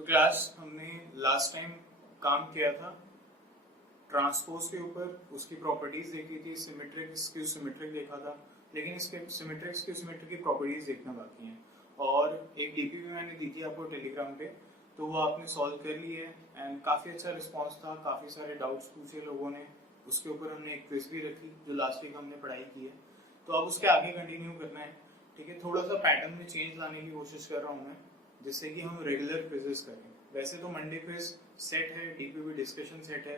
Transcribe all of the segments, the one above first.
तो क्लास हमने last time काम किया था ट्रांसपोज के ऊपर, उसकी प्रॉपर्टीज देखी थी, सिमेट्रिक स्क्यू सिमेट्रिक देखा था, लेकिन इसके सिमेट्रिक स्क्यू सिमेट्रिक की प्रॉपर्टीज देखना बाकी हैं। और एक डीपीपी मैंने दी थी आपको टेलीग्राम पे, तो वो आपने सॉल्व कर ली है एंड काफ़ी अच्छा रिस्पॉन्स था, काफ़ी सारे डाउट्स पूछे लोगों ने। उसके ऊपर हमने एक क्विज भी रखी जो लास्ट वीक हमने पढ़ाई की है, तो अब उसके आगे कंटिन्यू करना है। ठीक है, थोड़ा सा पैटर्न में चेंज लाने की कोशिश कर रहा हूँ मैं, जिससे कि हम रेगुलर क्विजेस करें। वैसे तो मंडे क्विज सेट है, डीपीपी डिस्कशन सेट है,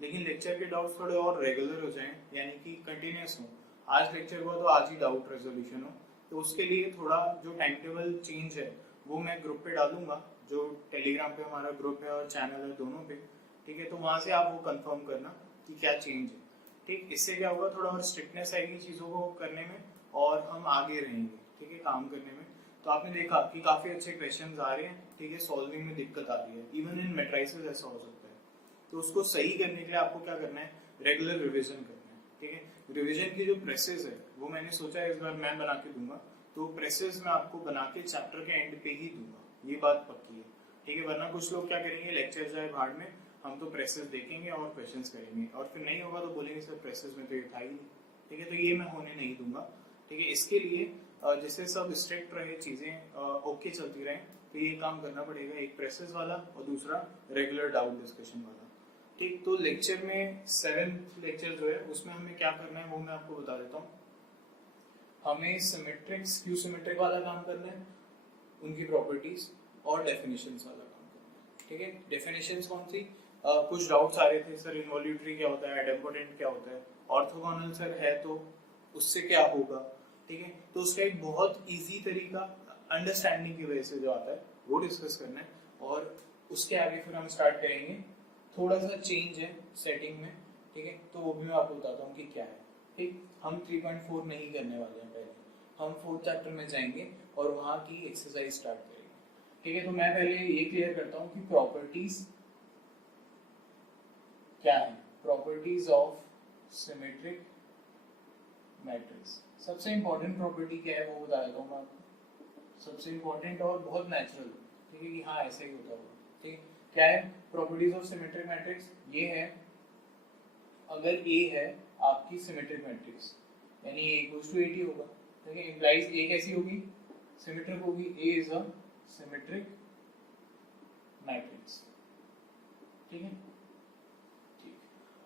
लेकिन लेक्चर के डाउट्स थोड़े और रेगुलर हो जाएं, यानी कि कंटिन्यूस हो। आज लेक्चर हुआ तो आज ही डाउट रेजोल्यूशन हो, तो उसके लिए थोड़ा जो टाइम टेबल चेंज है वो मैं ग्रुप पे डालूंगा, जो टेलीग्राम पे हमारा ग्रुप है और चैनल है दोनों पे। ठीक है, तो वहाँ से आप वो कंफर्म करना कि क्या चेंज है। ठीक, इससे क्या होगा, थोड़ा और स्ट्रिक्टनेस आएगी चीज़ों को करने में और हम आगे रहेंगे। ठीक है, काम करने में। तो आपने देखा कि काफ़ी अच्छे क्वेश्चंस आ रहे हैं। ठीक है, सॉल्विंग में दिक्कत आ रही है, इवन इन मैट्रिसेस ऐसा हो सकता है। तो उसको सही करने के लिए आपको क्या करना है, रेगुलर रिविजन करना है। ठीक है, रिविजन की जो प्रेसेस है वो मैंने सोचा है इस बार मैं बना के दूंगा, तो प्रेसेस मैं आपको बना के चैप्टर के एंड पे ही दूंगा, ये बात पक्की है। ठीक है, वरना कुछ लोग क्या करेंगे, लेक्चर जाए भाड़ में, हम तो प्रेसेस देखेंगे और क्वेश्चंस करेंगे और फिर नहीं होगा तो बोलेंगे सर प्रेसेस में तो ये था ही नहीं। ठीक है, तो ये मैं होने नहीं दूंगा। ठीक है, इसके लिए जिससे सब स्ट्रिक्ट रहे, चीजें ओके चलती रहें, तो ये काम करना पड़ेगा, एक प्रेसेस वाला और दूसरा रेगुलर डाउट डिस्कशन वाला। ठीक, तो लेक्चर में 7th लेक्चर जो है उसमें हमें क्या करना है वो मैं आपको बता देता हूँ। हमें सिमेट्रिक स्क्यू सिमेट्रिक वाला काम करना है, उनकी प्रॉपर्टीज और डेफिनेशंस वाला काम करना है। ठीक है, डेफिनेशंस कौन सी, कुछ डाउट्स आ रहे थे सर इनवॉल्यूटरी क्या होता है, एडेम्पोटेंट क्या होता है, ऑर्थोगोनल सर है तो उससे क्या होगा। ठीक है, तो उसका एक बहुत इजी तरीका अंडरस्टैंडिंग की वजह से जो आता है वो डिस्कस करना है, और उसके आगे फिर हम स्टार्ट करेंगे। थोड़ा सा चेंज है सेटिंग में। ठीक है, तो वो भी मैं आपको बताता हूँ कि क्या है। ठीक, हम 3.4 नहीं करने वाले हैं, पहले हम 4th चैप्टर में जाएंगे और वहाँ की एक्सरसाइज स्टार्ट करेंगे। ठीक है, तो मैं पहले ये क्लियर करता हूँ कि प्रॉपर्टीज क्या है, प्रॉपर्टीज ऑफ सिमेट्रिक मैट्रिक्स। सबसे इंपॉर्टेंट प्रॉपर्टी क्या है वो बता देता हूँ मैं आपको, सबसे इंपॉर्टेंट और बहुत नेचुरल। ठीक है, कि हाँ ऐसे ही होता होगा। ठीक है, क्या है प्रॉपर्टीज ऑफ सिमेट्रिक मैट्रिक्स, ये है अगर A है आपकी सिमेट्रिक मैट्रिक्स, यानी A इक्वल्स टू 80 होगा। ठीक है, इंप्लाइज A कैसी होगी, सिमेट्रिक होगी, A is a symmetric matrix. ठीक है, ठीक,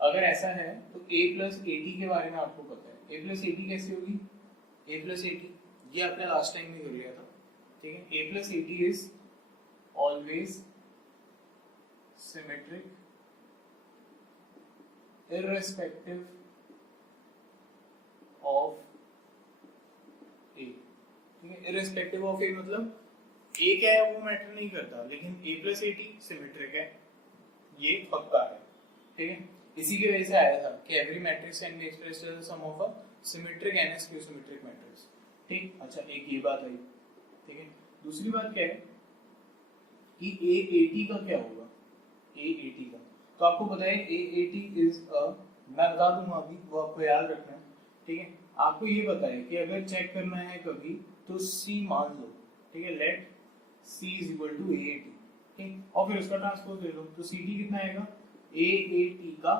अगर ऐसा है तो A प्लस 80 के बारे में आपको पता है, A प्लस 80 कैसी होगी, A प्लस 80 ये आपने लास्ट टाइम में कर लिया था। ठीक है, A plus 80 is always symmetric irrespective of A। ठीक है, irrespective of A मतलब A क्या है वो मैटर नहीं करता, लेकिन A प्लस 80 सिमेट्रिक है, ये पक्का है। ठीक है, इसी की वजह से आया था कि every matrix can be expressed as a sum of a symmetric and a skew symmetric matrix। ठीक, अच्छा एक ये बात आई। ठीक है, दूसरी बात क्या है कि A80 का क्या होगा, A80 का तो आपको पता है A80 इज अ, मैं बता दूंगा अभी, वो आपको याद रखना है। ठीक है, आपको ये पता है कि अगर चेक करना है कभी तो C मान लो। ठीक है, let C is equal to A80। ठीक, और फिर उसका ट्रांसपोज ले लो, तो CD कितना आएगा, A80 का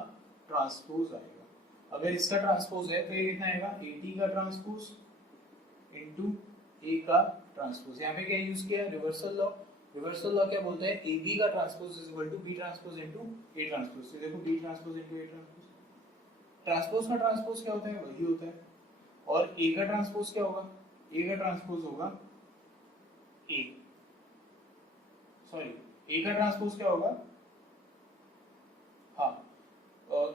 ट्रांसपोज आएगा। अगर इसका ट्रांसपोज है तो ये कितना आएगा, 80 का ट्रांसपोज इनटू A का ट्रांसपोज। यहाँ पे क्या यूज किया, रिवर्सल लॉ। रिवर्सल लॉ क्या बोलता है, ए बी का transpose is equal to B transpose into A transpose. तो देखो B transpose into A transpose, transpose का ट्रांसपोज क्या होता है, वही होता है। और ए का ट्रांसपोज क्या होगा, ए का ट्रांसपोज होगा ए, सॉरी ए का ट्रांसपोज क्या होगा, हाँ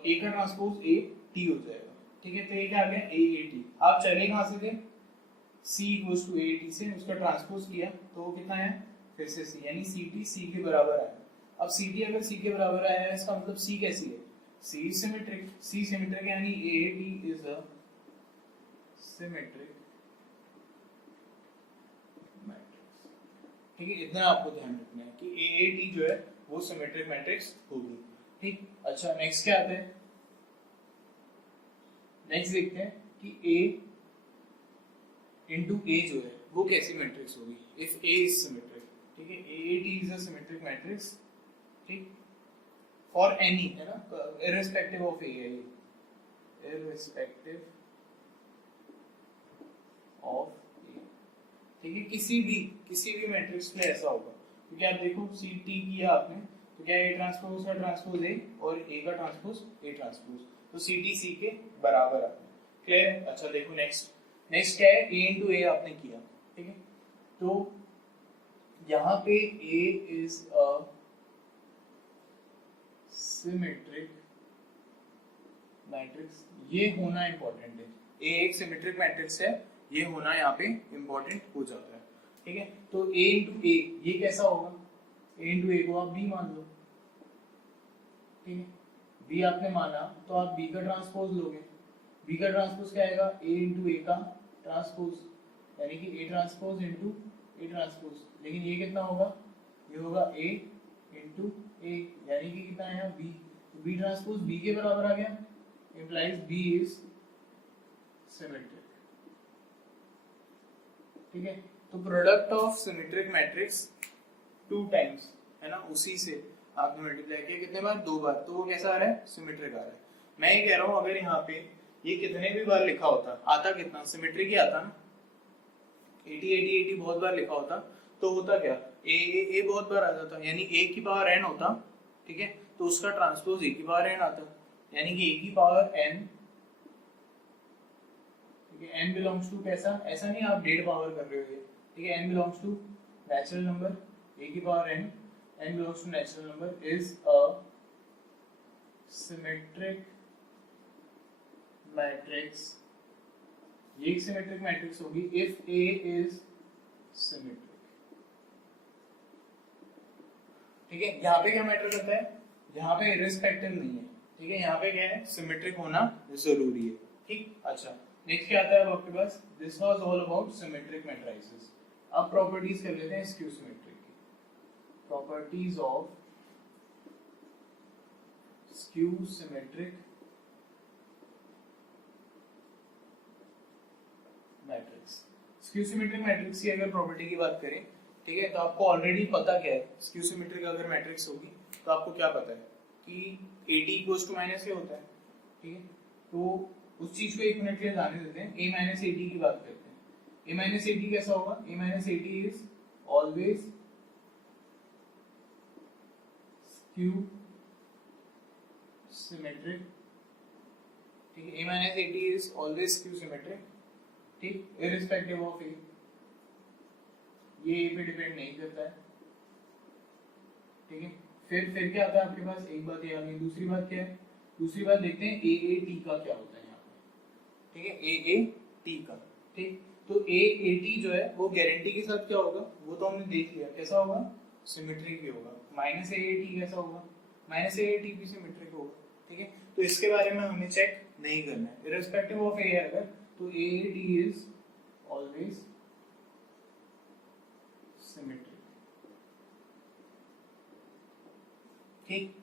ए का ट्रांसपोज ए टी हो जाएगा। ठीक है, तो ये क्या आ गया, ए ए टी। आप चले कहां से थे, सी इक्वल्स टू ए टी से, उसका ट्रांसपोज किया तो वो कितना है, फिर से सी, यानी सी टी सी के बराबर आया। अब सी टी अगर सी के बराबर आया है, इसका मतलब सी कैसी है, सी सिमेट्रिक। सी सिमेट्रिक यानी A T is a symmetric matrix. ठीक है, इतना आपको ध्यान रखना है कि ए टी जो है वो सिमेट्रिक मैट्रिक्स होगी। ठीक, अच्छा नेक्स्ट क्या आता है, नेक्स्ट देखते हैं कि ए इंटू ए जो है वो कैसी मैट्रिक्स होगी, इफ ए इज सिमेट्रिक। ठीक है, AAT is a symmetric matrix, ठीक, फॉर एनी, है ना, इररिस्पेक्टिव ऑफ ए है ये, इररिस्पेक्टिव ऑफ ए, ठीक है, किसी भी मैट्रिक्स में ऐसा होगा, क्योंकि आप देखो CT किया आपने तो क्या ए ट्रांसपोज का ट्रांसपोज ए और ए का ट्रांसपोज ए ट्रांसपोज, तो CT C के बराबर आता है, क्लियर है। अच्छा देखो नेक्स्ट क्या है, A इंटू ए आपने किया, ठीक है, तो यहाँ पे A is a symmetric matrix, ये होना इंपॉर्टेंट है, A एक सिमेट्रिक मैट्रिक्स है, ये होना यहाँ पे इंपॉर्टेंट हो जाता है, ठीक है। तो A इंटू ए ये कैसा होगा, A इंटू ए को आप B मान लो, ठीक है, B आपने माना तो आप B का ट्रांसपोज लोगे, B का ट्रांसपोज क्या आएगा, A इंटू ए का ट्रांसपोज, यानी कि A transpose into A transpose, लेकिन ये कितना होगा, ये होगा A इंटू ए, यानी कि कितना है B, तो B ट्रांसपोज B के बराबर आ गया, implies B is symmetric, ठीक है। तो product of symmetric matrix 2 times, है ना, उसी से आपने मल्टीप्लाई किया कितने बार, 2 बार, तो वो कैसा आ रहा है, सिमेट्रिक आ रहा है। मैं ये कह रहा हूँ अगर यहाँ पे ये कितने भी बार लिखा होता, आता कितना, सिमेट्रिक ही आता ना, 80 बहुत बार लिखा होता तो होता क्या, ए बहुत बार आ जाता, यानी a की पावर n होता, ठीक है, तो उसका ट्रांसपोज a की पावर n आता, यानी कि a की पावर n, ठीक है, n बिलोंग्स टू कैसा, ऐसा नहीं आप डेढ़ पावर कर रहे हो, ठीक है, n belongs to natural number, a की power n belongs to natural number is a symmetric matrix, ये एक सिमेट्रिक मैट्रिक्स होगी इफ A इज सिमेट्रिक, ठीक है। यहाँ पे क्या मैटर करता है, यहाँ पे इररिस्पेक्टिव नहीं है, ठीक है, यहाँ पे क्या है, सिमेट्रिक होना जरूरी है, ठीक। अच्छा नेक्स्ट क्या आता है अब आपके पास, this was all about symmetric matrices. अब प्रॉपर्टीज कर लेते हैं स्क्यू सिमेट्रिक की, properties of skew symmetric matrix. Skew symmetric matrix की अगर प्रॉपर्टी की बात करें, ठीक है, तो आपको ऑलरेडी पता क्या है, स्क्यू सिमेट्रिक अगर मैट्रिक्स होगी तो आपको क्या पता है कि AT equals to minus A होता है, ठीक है, तो उस चीज को एक मिनट के लिए जाने देते हैं, A माइनस AT की बात करते हैं। A माइनस AT कैसा होगा, A minus AT is always skew symmetric, ठीक है, A minus AT is always skew symmetric, ठीक, इररिस्पेक्टिव ऑफ A, ये A पे डिपेंड नहीं करता है, ठीक है। फिर क्या आता है आपके पास, एक बात ये आ गई, दूसरी बात क्या है, दूसरी बात देखते हैं AAT का क्या होता है यहाँ पे, ठीक है, AAT का, ठीक, तो AAT जो है वो गारंटी के साथ क्या होगा, वो तो हमने देख लिया कैसा होगा, सिमेट्रिक ही होगा, माइनस AAT कैसा होगा, माइनस AAT भी सिमेट्रिक होगा, ठीक है, तो इसके बारे में हमें चेक नहीं करना है, इररिस्पेक्टिव ऑफ A है अगर, तो AAT इज ऑलवेज सिमेट्रिक, ठीक,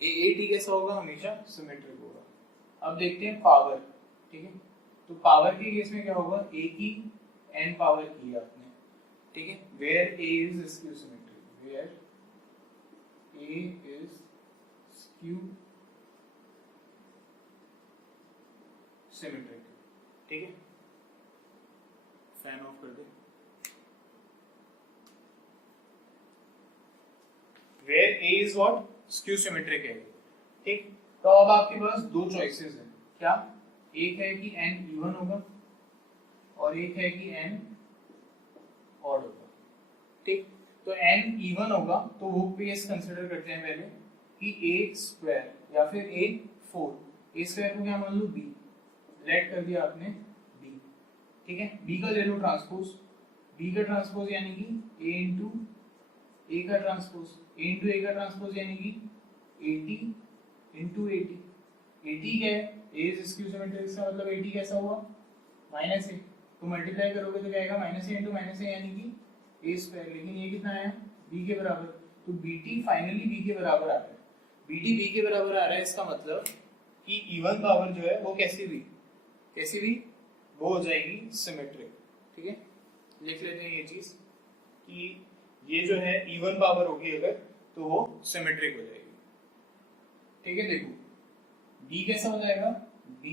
AAT कैसा होगा, हमेशा सिमेट्रिक होगा। अब देखते हैं पावर, ठीक है, तो पावर के केस में क्या होगा, A की n पावर की है आपने, ठीक है, where A is skew symmetric, where A is skew symmetric, ठीक है, फैन ऑफ कर दे, where A is what, skew symmetric है, ठीक। तो अब आपके पास दो चॉइसेस हैं, क्या, एक है कि n इवन होगा और एक है कि n ऑड होगा, ठीक। तो n इवन होगा तो वो केस कंसीडर करते हैं पहले कि a स्क्वायर या फिर a4, a स्क्वायर को क्या मान लो b, लेट कर दिया आपने b, ठीक है, b का ले लो ट्रांसपोज, b का ट्रांसपोज यानी कि a इंटू a का ट्रांसपोज, a इंटू a का ट्रांसपोज यानी कि 80 इंटू 80, 80 क्या है, a इज स्क्यू सिमेट्रिक, इसका मतलब 80 कैसा हुआ, माइनस a, तो मल्टीप्लाई करोगे तो क्या आएगा, minus a into minus a यानी कि a स्क्वायर, लेकिन ये कितना आया, b के बराबर, तो bt फाइनली b के बराबर आ रहा है, bt b के बराबर आ रहा है, इसका मतलब कि इवन पावर जो है वो कैसी भी वो हो जाएगी सिमेट्रिक, ठीक है। लिख लेते हैं ये चीज कि ये जो है इवन पावर होगी अगर, तो वो सिमेट्रिक हो जाएगी। ठीक है, देखो b कैसा हो जाएगा, b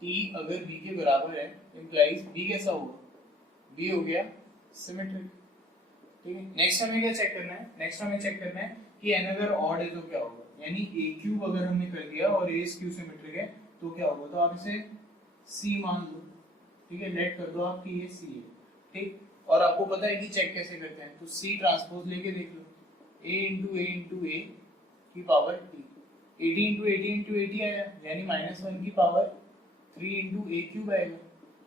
t अगर b के बराबर है इंप्लाइज b कैसा होगा, b हो गया सिमेट्रिक। ठीक है, नेक्स्ट हमें क्या चेक करना है, नेक्स्ट हमें चेक करना है कि n अगर ऑड है तो क्या होगा, यानी a क्यूब अगर हमने कर दिया और a क्यूब सिमेट्रिक है तो क्या होगा, तो आप इसे c मान लो। ठीक है, लेट कर दो आप कि ये c है। ठीक, और आपको पता है कि चेक कैसे करते हैं, तो c ट्रांसपोज लेके देख लो, a इंटू a की पावर t, 80 इंटू 80 आया, यानी -1 की पावर 3 इंटू a क्यूब आएगा,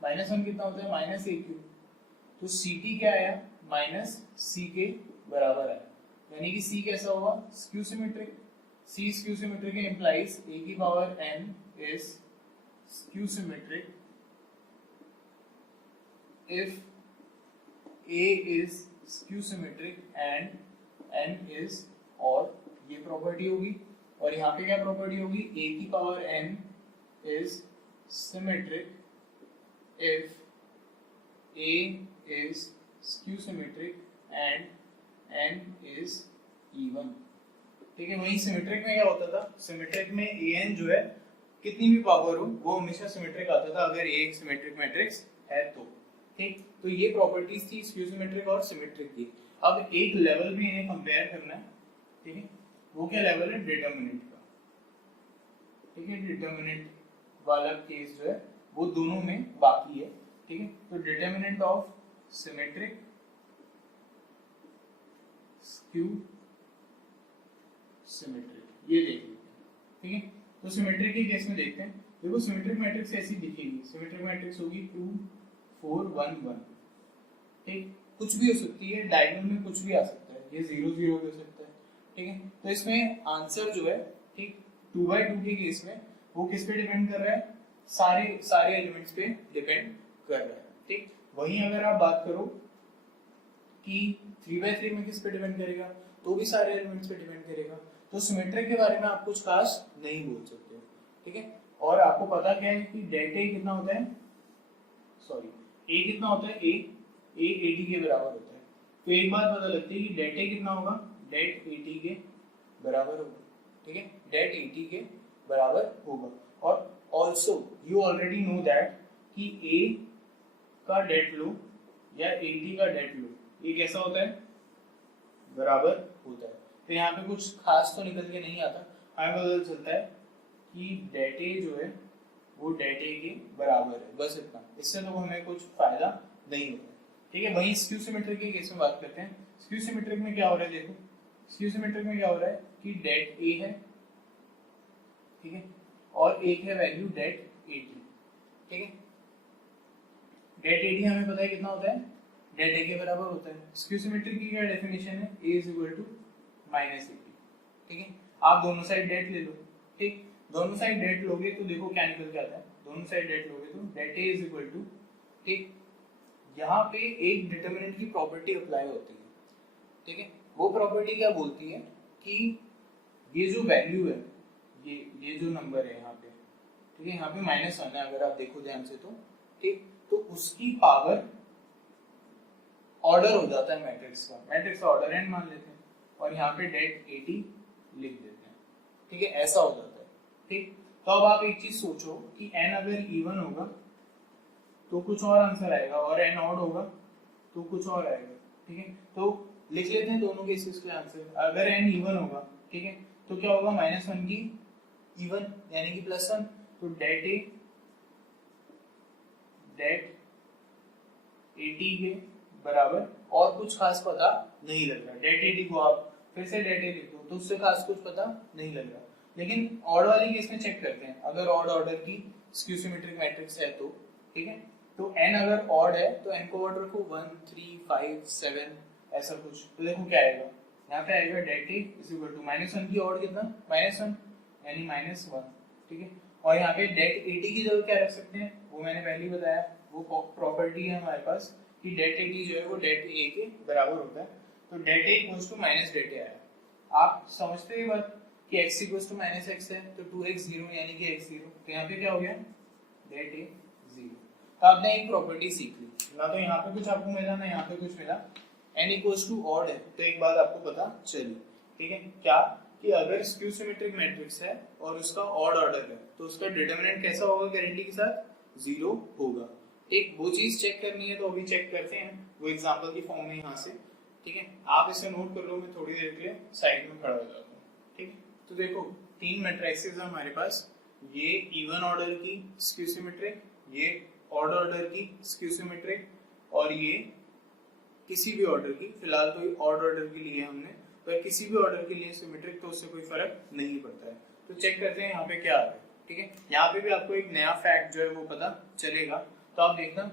-1 कितना होता है, माइनस a क्यूब, तो ct क्या आया, माइनस c के बराबर आया, यानी कि c कैसा होगा, skew symmetric. c skew symmetric implies a की power n is skew symmetric if a is skew symmetric and n is odd, ये प्रॉपर्टी होगी। और यहाँ पे क्या प्रॉपर्टी होगी, a की power n is symmetric if a is skew symmetric and n is even। ठीक है, वही सिमेट्रिक में क्या होता था, सिमेट्रिक में an जो है कितनी भी पावर हो वो हमेशा सिमेट्रिक आता था अगर a एक सिमेट्रिक मैट्रिक्स है तो। ठीक, तो ये प्रॉपर्टीज थी स्क्यू सिमेट्रिक और सिमेट्रिक की। अब एक लेवल भी इन्हें कंपेयर करना है। ठीक है, वो क्या लेवल है, डिटरमिनेंट का। ठीक है, डिटरमिनेंट वाला केस जो है वो दोनों में बाकी है। ठीक है, तो determinant of symmetric skew symmetric ये देख लेते हैं। ठीक है, तो सिमेट्रिक के केस में देखते हैं। देखो सिमेट्रिक मैट्रिक्स ऐसी दिखेगी, सिमेट्रिक मैट्रिक्स होगी 2 4 1 1। ठीक, कुछ भी हो सकती है, डायगोनल में कुछ भी आ सकता है, ये 0 0 हो सकता है। ठीक है, तो इसमें आंसर जो है, ठीक 2/2 के केस में वो किस पे डिपेंड कर रहा है, सारे एलिमेंट्स पे डिपेंड कर रहा है। ठीक, वहीं अगर आप बात करो कि 3/3 में किस पे डिपेंड करेगा, तो भी सारे एलिमेंट्स पे डिपेंड करेगा। तो सिमेट्रिक के बारे में आप कुछ खास नहीं बोल सकते हो। ठीक है, और आपको पता क्या है कि डेट ए कितना होता है, सॉरी a कितना होता है, a 80 के बराबर होता है। तो एक बात पता लगती है कि डेट a कितना होगा, डेट 80 के बराबर होगा। ठीक है, डेट 80 के बराबर होगा। और also you already know that कि a का डेट लो या 80 का डेट लो, ये कैसा होता है, बराबर होता है। तो यहाँ पे कुछ खास तो निकल के नहीं आता, हमें पता चलता है कि डेट a जो है वो डेट a के बराबर है, बस इतना। इससे तो हमें कुछ फायदा नहीं होता। ठीक है, वहीं स्क्यू सिमेट्रिक के केस में बात करते हैं। स्क्यू सिमेट्रिक में क्या हो रहा है, देखो स्क्यू सिमेट्रिक में क्या हो रहा है कि डेट a है, ठीक है, और एक है वैल्यू डेट 80। ठीक है, डेट 80 हमें पता है कितना होता है, डेट a के बराबर होता है। स्क्यू सिमेट्रिक की क्या डेफिनेशन है, a -80। ठीक है, आप दोनों साइड डेट ले लो। ठीक, दोनों साइड डेट लोगे तो देखो क्या निकल के आता है, दोनों साइड डेट लोगे तो डेट a ठीक, यहाँ पे एक डिटरमिनेंट की प्रॉपर्टी अप्लाई होती है। ठीक है, वो प्रॉपर्टी क्या बोलती है कि ये जो वैल्यू है, ये जो नंबर है यहाँ पे, ठीक है, यहाँ पे -1 है अगर आप देखो ध्यान से तो। ठीक, तो उसकी पावर ऑर्डर हो जाता है मैट्रिक्स का, मैट्रिक्स का ऑर्डर n मान लेते हैं और यहाँ पे डेट 80 लिख देते हैं। ठीक है, ऐसा हो जाता है। ठीक, तो अब आप एक चीज सोचो कि n अगर इवन होगा तो कुछ और आंसर आएगा और n ऑड होगा तो कुछ और आएगा। ठीक है, तो लिख लेते हैं दोनों केसेस के आंसर। अगर n इवन होगा, ठीक है, तो क्या होगा, -1 की इवन यानी कि +1, तो डेट a डेट 80 के बराबर, और कुछ खास पता नहीं लग रहा। डेट 80 को आप फिर से डेट a लिख दो तो उससे खास कुछ पता नहीं लग रहा। लेकिन ऑड वाली केस में चेक करते हैं, अगर ऑड ऑर्डर की स्क्यू सिमेट्रिक मैट्रिक्स है तो। ठीक है, तो n अगर ऑड है तो n को ऑर्डर रखो 1 3 5 7 ऐसा कुछ, तो देखो क्या आएगा, यहाँ पे आएगा डेट a -1 की ऑड कितना, -1 यानी -1। ठीक है, और यहाँ पे डेट 80 की जगह क्या रख सकते हैं, वो मैंने पहले ही बताया, वो प्रॉपर्टी है हमारे पास कि डेट 80 जो है वो डेट a के बराबर होता है। तो डेट a = डेट a आया। आप समझते हैं बात कि x -x है तो 2x 0 यानी कि x 0, तो यहाँ पे क्या हो गया, डेट a 0। तो आपने एक प्रॉपर्टी सीख ली, ना तो यहाँ पे कुछ आपको मिला ना यहाँ पे कुछ मिला, n इक्वल्स टू ऑड है तो एक बात आपको पता चली, ठीक है, क्या कि अगर स्क्यू सिमेट्रिक मैट्रिक्स है और उसका ऑड ऑर्डर है तो उसका डिटरमिनेंट कैसा होगा गारंटी के साथ, 0 होगा। ठीक, वो चीज चेक करनी है तो अभी चेक करते हैं वो एग्जांपल की फॉर्म में यहाँ से, ठीक है। आप इसे नोट कर लो, मैं थोड़ी देर के लिए साइड में खड़ा हो जाता हूँ, ठीक है। तो देखो 3 मैट्रिसेस है हमारे पास, ये इवन ऑर्डर की स्क्यू सिमेट्रिक, ये ऑड ऑर्डर की स्क्यू सिमेट्रिक, और ये किसी भी ऑर्डर की, फिलहाल तो ऑड ऑर्डर की लिए हमने, पर किसी भी ऑर्डर के लिए सिमेट्रिक तो उससे कोई फर्क नहीं पड़ता है। तो चेक करते हैं यहाँ पे क्या आ रहा है, ठीक है। यहाँ पे भी आपको एक नया फैक्ट जो है वो पता चलेगा, तो आप देखना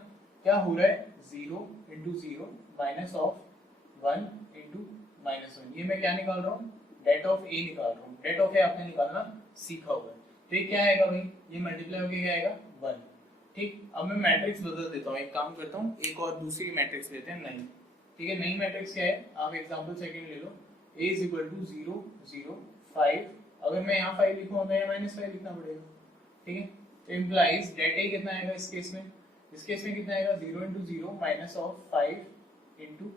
क्या हो रहा है, 0 into 0 minus of 1 into minus 1। ये मैं क्या निकाल रहा हूँ, डेट ऑफ ए निकाल रहा हूँ। डेट ऑफ ए आपने निकालना सीखा हुआ है, तो ये क्या आएगा भाई, ये मल्टीप्लाई होकर क्या आएगा, 1। ठीक, अब मैं मैट्रिक्स बदल देता हूँ, एक काम करता हूँ, एक और दूसरी मैट्रिक्स लेते हैं, नई, ठीक है। नई मैट्रिक्स क्या है, आप एग्जांपल सेकंड ले लो, a is equal to 0 0 5। अगर मैं यहाँ 5 लिखूँ तो यहाँ -5 लिखना पड़ेगा, ठीक है। तो इम्प्लाइज डेट a कितना आएगा इस केस में, कितना आएगा, 0 इंटू 0 माइनस ऑफ 5 इंटू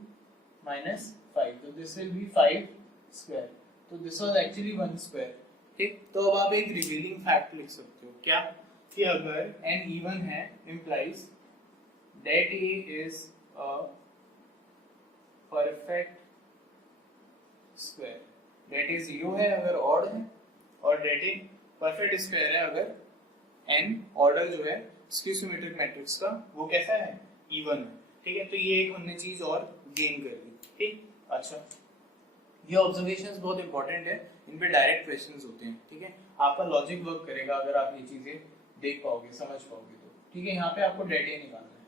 -5, तो दिस विल बी 5 स्क्वायर, तो दिस वाज एक्चुअली 1 स्क्वायर। ठीक, तो अब आप एक रिवीलिंग फैक्ट लिख सकते हो, क्या कि अगर n इवन है implies det a is a perfect square. Det A 0 है अगर ऑड है, और डेट ए परफेक्ट स्क्वायर है अगर n ऑर्डर जो है स्क्यू सिमेट्रिक मैट्रिक्स का वो कैसा है, इवन है, ठीक है। तो ये एक हमने चीज और गेन कर ली, ठीक। अच्छा, ये ऑब्जर्वेशंस बहुत इंपॉर्टेंट है, इन पे डायरेक्ट क्वेश्चंस होते हैं, ठीक है। आपका लॉजिक वर्क करेगा अगर आप ये चीजें देख पाओगे, समझ पाओगे तो, ठीक है। यहाँ पे आपको डेट ए निकालना है,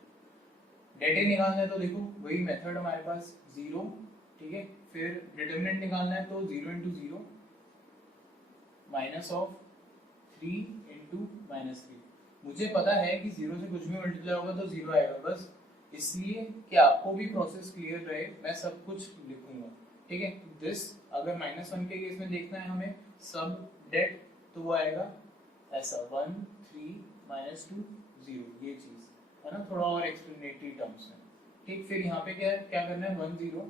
डेट ए निकालना है तो देखो वही मेथड हमारे पास 0, ठीक है। फिर डिटरमिनेंट निकालना है तो 0 इंटू 0 माइनस ऑफ 3 इंटू -3। मुझे पता है कि 0 से कुछ भी मल्टीप्लाई होगा तो 0 आएगा, बस इसलिए कि आपको भी प्रोसेस क्लियर रहे मैं सब कुछ लिखूंगा, ठीक है। दिस अगर -1 के केस में देखना है हमें सब डेट, तो वो आएगा ऐसा 1 3 -2 0, ये चीज है ना, थोड़ा और एक्सप्लेनेटरी टर्म्स में, ठीक। फिर यहाँ पे क्या करना है, 1 0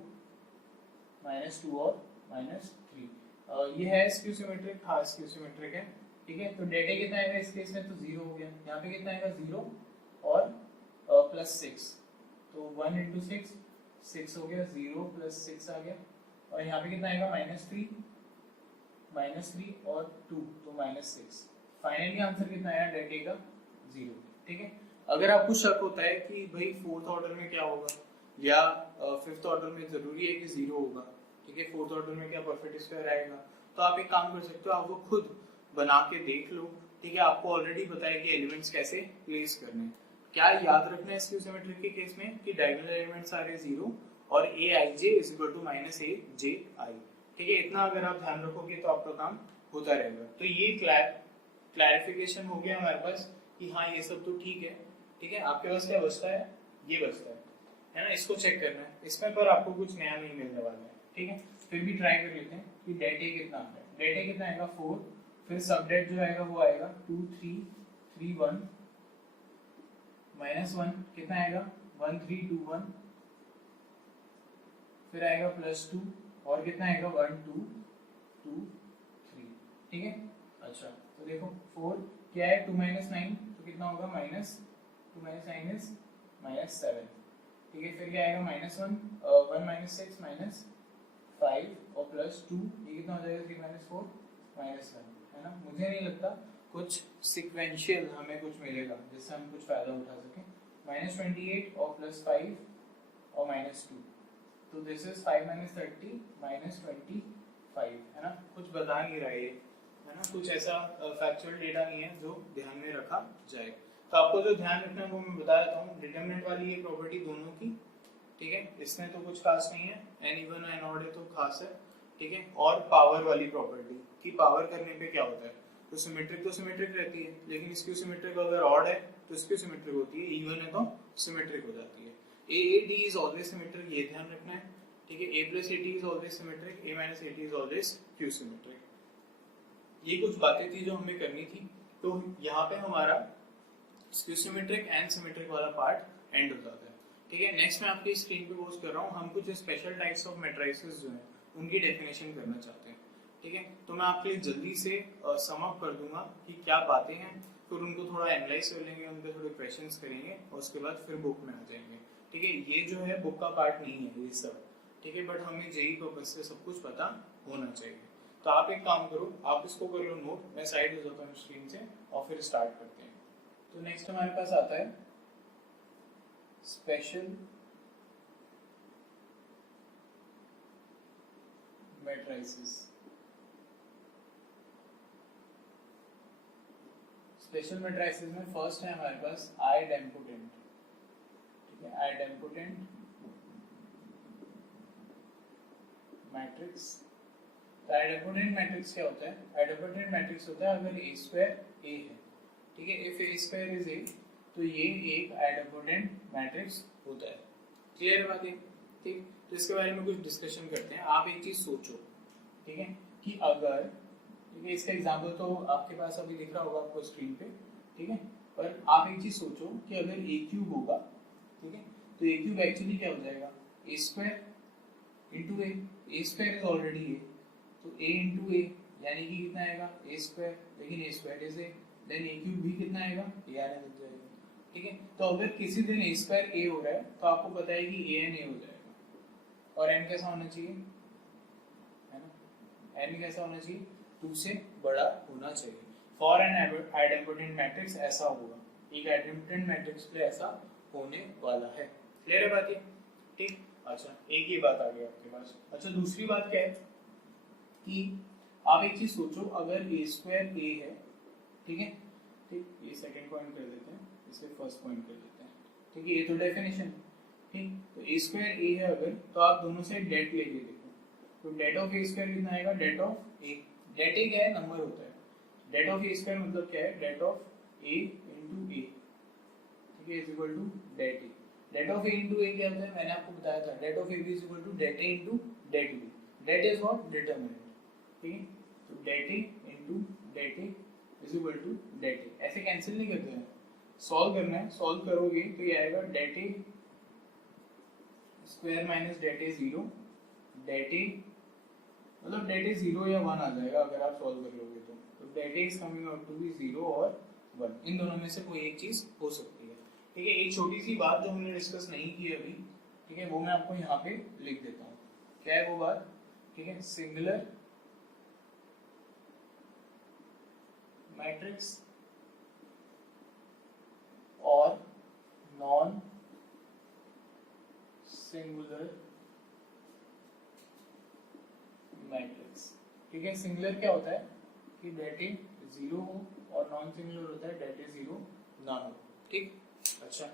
-2 और -3, ये है स्क्यू सिमेट्रिक, हाँ स्क्यू सिमेट्रिक है, ठीक है। तो डेटा कितना आएगा इस केस में, तो 0 हो गया। यहाँ पे कितना आएगा, 0 और +6, तो 1 इंटू 6 हो गया, 0 + 6 आ गया, और यहाँ पे कितना आएगा, -3 और 2, तो -6। फाइनली आंसर कितना आया डेटा का, 0, ठीक है। अगर आपको शक होता है कि भाई 4th ऑर्डर में क्या होगा या 5th ऑर्डर में जरूरी है कि 0 होगा, ठीक है, 4th ऑर्डर में क्या परफेक्ट स्क्वायर आएगा, तो आप एक काम कर सकते हो, आप वो खुद बना के देख लो, ठीक है। आपको ऑलरेडी पता है कि एलिमेंट्स कैसे प्लेस करने हैं। क्या याद रखना है स्क्यू सिमेट्रिक के केस में कि डायगोनल एलिमेंट्स आ रहे 0 और aij = -aj, ठीक है। इतना अगर आप ध्यान रखोगे तो आपका काम होता रहेगा। तो ये क्लैरिफिकेशन हो गया हमारे पास कि हाँ ये सब तो ठीक है, ठीक है। आपके पास क्या बचता है, ये बचता है ना, इसको चेक करना है, इसमें पर आपको कुछ नया नहीं मिलने वाला है, ठीक है। फिर भी ट्राई कर लेते हैं कि डेट ए कितना आता है। डेट ए कितना आएगा, 4, फिर सब डेट जो आएगा वो आएगा 2 3 3 1 -1 कितना आएगा, 1 3 2 1, फिर आएगा +2 और कितना आएगा, 1 2 2 3, ठीक है। अच्छा, तो देखो 4 क्या है, 2 - 9, तो कितना होगा, -2 - 9 इज -7, ठीक है। फिर क्या आएगा, -1 1 - 6 -5 और +2, ये कितना हो जाएगा, 3 - 4 -1, है ना। मुझे नहीं लगता कुछ सीक्वेंशियल हमें कुछ मिलेगा जिससे हम कुछ फायदा उठा सकें। -28 और +5 और -2, तो दिस इज 5 - 30 -25, है ना। कुछ बता नहीं रहा है ना, कुछ ऐसा फैक्चुअल डेटा नहीं है जो ध्यान में रखा जाए। तो आपको जो ध्यान रखना है वो मैं बता देता हूँ, डिटरमिनेंट वाली ये प्रॉपर्टी दोनों की, ठीक है, इसमें तो कुछ खास नहीं है, n इवन और n ऑड है तो खास है, ठीक है। और पावर वाली प्रॉपर्टी कि पावर करने पे क्या होता है, तो सिमेट्रिक रहती है, लेकिन स्क्यू सिमेट्रिक अगर ऑड है तो स्क्यू सिमेट्रिक होती है, इवन है तो सिमेट्रिक हो जाती है। AAD इज ऑलवेज सिमेट्रिक, ये ध्यान रखना है, ठीक है। A + AT is always symmetric, A - AT is always skew symmetric. ये कुछ बातें थी जो हमें करनी थी, तो यहाँ पे हमारा स्क्यू सिमेट्रिक एंड सिमेट्रिक वाला पार्ट एंड हो जाता है। ठीक है, नेक्स्ट मैं आपकी स्क्रीन पे पोस्ट कर रहा हूँ, हम कुछ स्पेशल टाइप्स ऑफ मैट्रिसेस जो है उनकी डेफिनेशन करना चाहते हैं। ठीक है, तो मैं आपके लिए जल्दी से सम अप कर दूंगा कि क्या बातें हैं, फिर उनको थोड़ा एनालाइज कर लेंगे, उनके थोड़े क्वेश्चंस करेंगे और उसके बाद फिर बुक में आ जाएंगे। ठीक है, ये जो है बुक का पार्ट नहीं है ये सब। ठीक है, बट हमें जेई पर्पस से सब कुछ पता होना चाहिए। तो आप एक काम करो, आप इसको कर लो नोट, मैं साइड हो जाता हूँ स्क्रीन से और फिर स्टार्ट करते हैं। तो नेक्स्ट हमारे पास आता है स्पेशल मैट्रिसेस। स्पेशल मैट्रिसेस में फर्स्ट है हमारे पास आइडेम्पोटेंट। ठीक है, आइडेम्पोटेंट मैट्रिक्स। आइडेम्पोटेंट मैट्रिक्स क्या होता है? आइडेम्पोटेंट मैट्रिक्स होता है अगर ए स्क्वायर ए है, ठीक है, इफ ए स्क्वायर इज ए, तो ये एक आइडेम्पोटेंट मैट्रिक्स होता है। क्लियर बात है? ठीक, तो इसके बारे में कुछ डिस्कशन करते हैं। आप एक चीज सोचो, ठीक है, कि अगर, ठीक है, इसका एग्जांपल तो आपके पास अभी दिख रहा होगा आपको स्क्रीन पे, ठीक है, पर आप एक चीज सोचो कि अगर ए क्यूब होगा, ठीक है, तो ए क्यूब एक्चुअली क्या हो जाएगा? A square into A square is already A, तो ए इंटू ए यानी कि कितना आएगा? ए स्क्वायर, लेकिन A square is A, then A cube भी कितना आएगा? ए आने लग जाएगा। ठीक है, तो अगर किसी दिन ए स्क्वायर ए हो रहा है तो आपको पता है कि ए एन ए हो जाएगा, और एन कैसा होना चाहिए, है ना? एन कैसा होना चाहिए? 2 से बड़ा होना चाहिए। फॉर एन आइडेम्पोटेंट मैट्रिक्स ऐसा होगा, एक आइडेम्पोटेंट मैट्रिक्स पे ऐसा होने वाला है। क्लियर है बात ये? ठीक, अच्छा, एक ही बात आ गई आपके पास। अच्छा, दूसरी बात क्या है कि आप एक चीज सोचो, अगर ए स्क्वायर ए है, ठीक है, ठीक, ये सेकंड पॉइंट कर देते हैं, इसे फर्स्ट पॉइंट कर देते हैं। ठीक है, ये तो डेफिनेशन। ठीक, तो ए स्क्वायर ए है अगर, तो आप दोनों से डेट लेके देखो, तो डेट ऑफ ए स्क्वायर कितना आएगा? डेट ऑफ ए, डेट ए क्या है? नंबर होता है। डेट ऑफ ए स्क्वायर मतलब क्या है? Det of A into A, ठीक है, is equal to det A. Det of A into A क्या होता है? मैंने आपको बताया था, det of A B is equal to det A into det B. Det is what? Determinant. ठीक है, तो det A into det A is equal to det A. ऐसे कैंसिल नहीं करते हैं, सॉल्व करना है। सॉल्व करोगे तो ये आएगा det A square minus date A 0, date ए मतलब डेट ए 0 या 1 आ जाएगा अगर आप सॉल्व कर लोगे तो det A is coming out to be 0 और 1, इन दोनों में से कोई एक चीज हो सकती है। ठीक है, एक छोटी सी बात जो हमने डिस्कस नहीं की अभी, ठीक है, वो मैं आपको यहाँ पे लिख देता हूँ। क्या है वो बात? ठीक है, सिंगुलर मैट्रिक्स और नॉन सिंगुलर मैट्रिक्स। ठीक है, सिंगुलर क्या होता है कि डेट ए 0 हो, और नॉन सिंगुलर होता है डेट ए 0 ना हो। ठीक, अच्छा,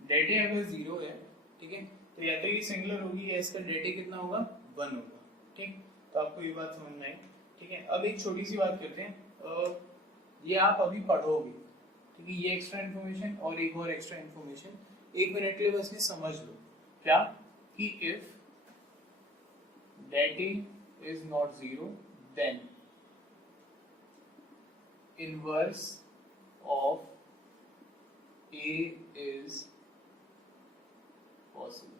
डेट ए अगर 0 है, ठीक है, तो या तो ये सिंगुलर होगी या इसका डेट ए कितना होगा? 1 होगा। ठीक, तो आपको ये बात समझ में आई। ठीक है, अब एक छोटी सी बात करते हैं, ये आप अभी पढ़ोगे, ठीक है, ये एक्स्ट्रा इन्फॉर्मेशन और एक और एक्स्ट्रा इन्फॉर्मेशन 1 मिनट के लिए बस में समझ लो। क्या कि if det A is not 0 then inverse of A is possible.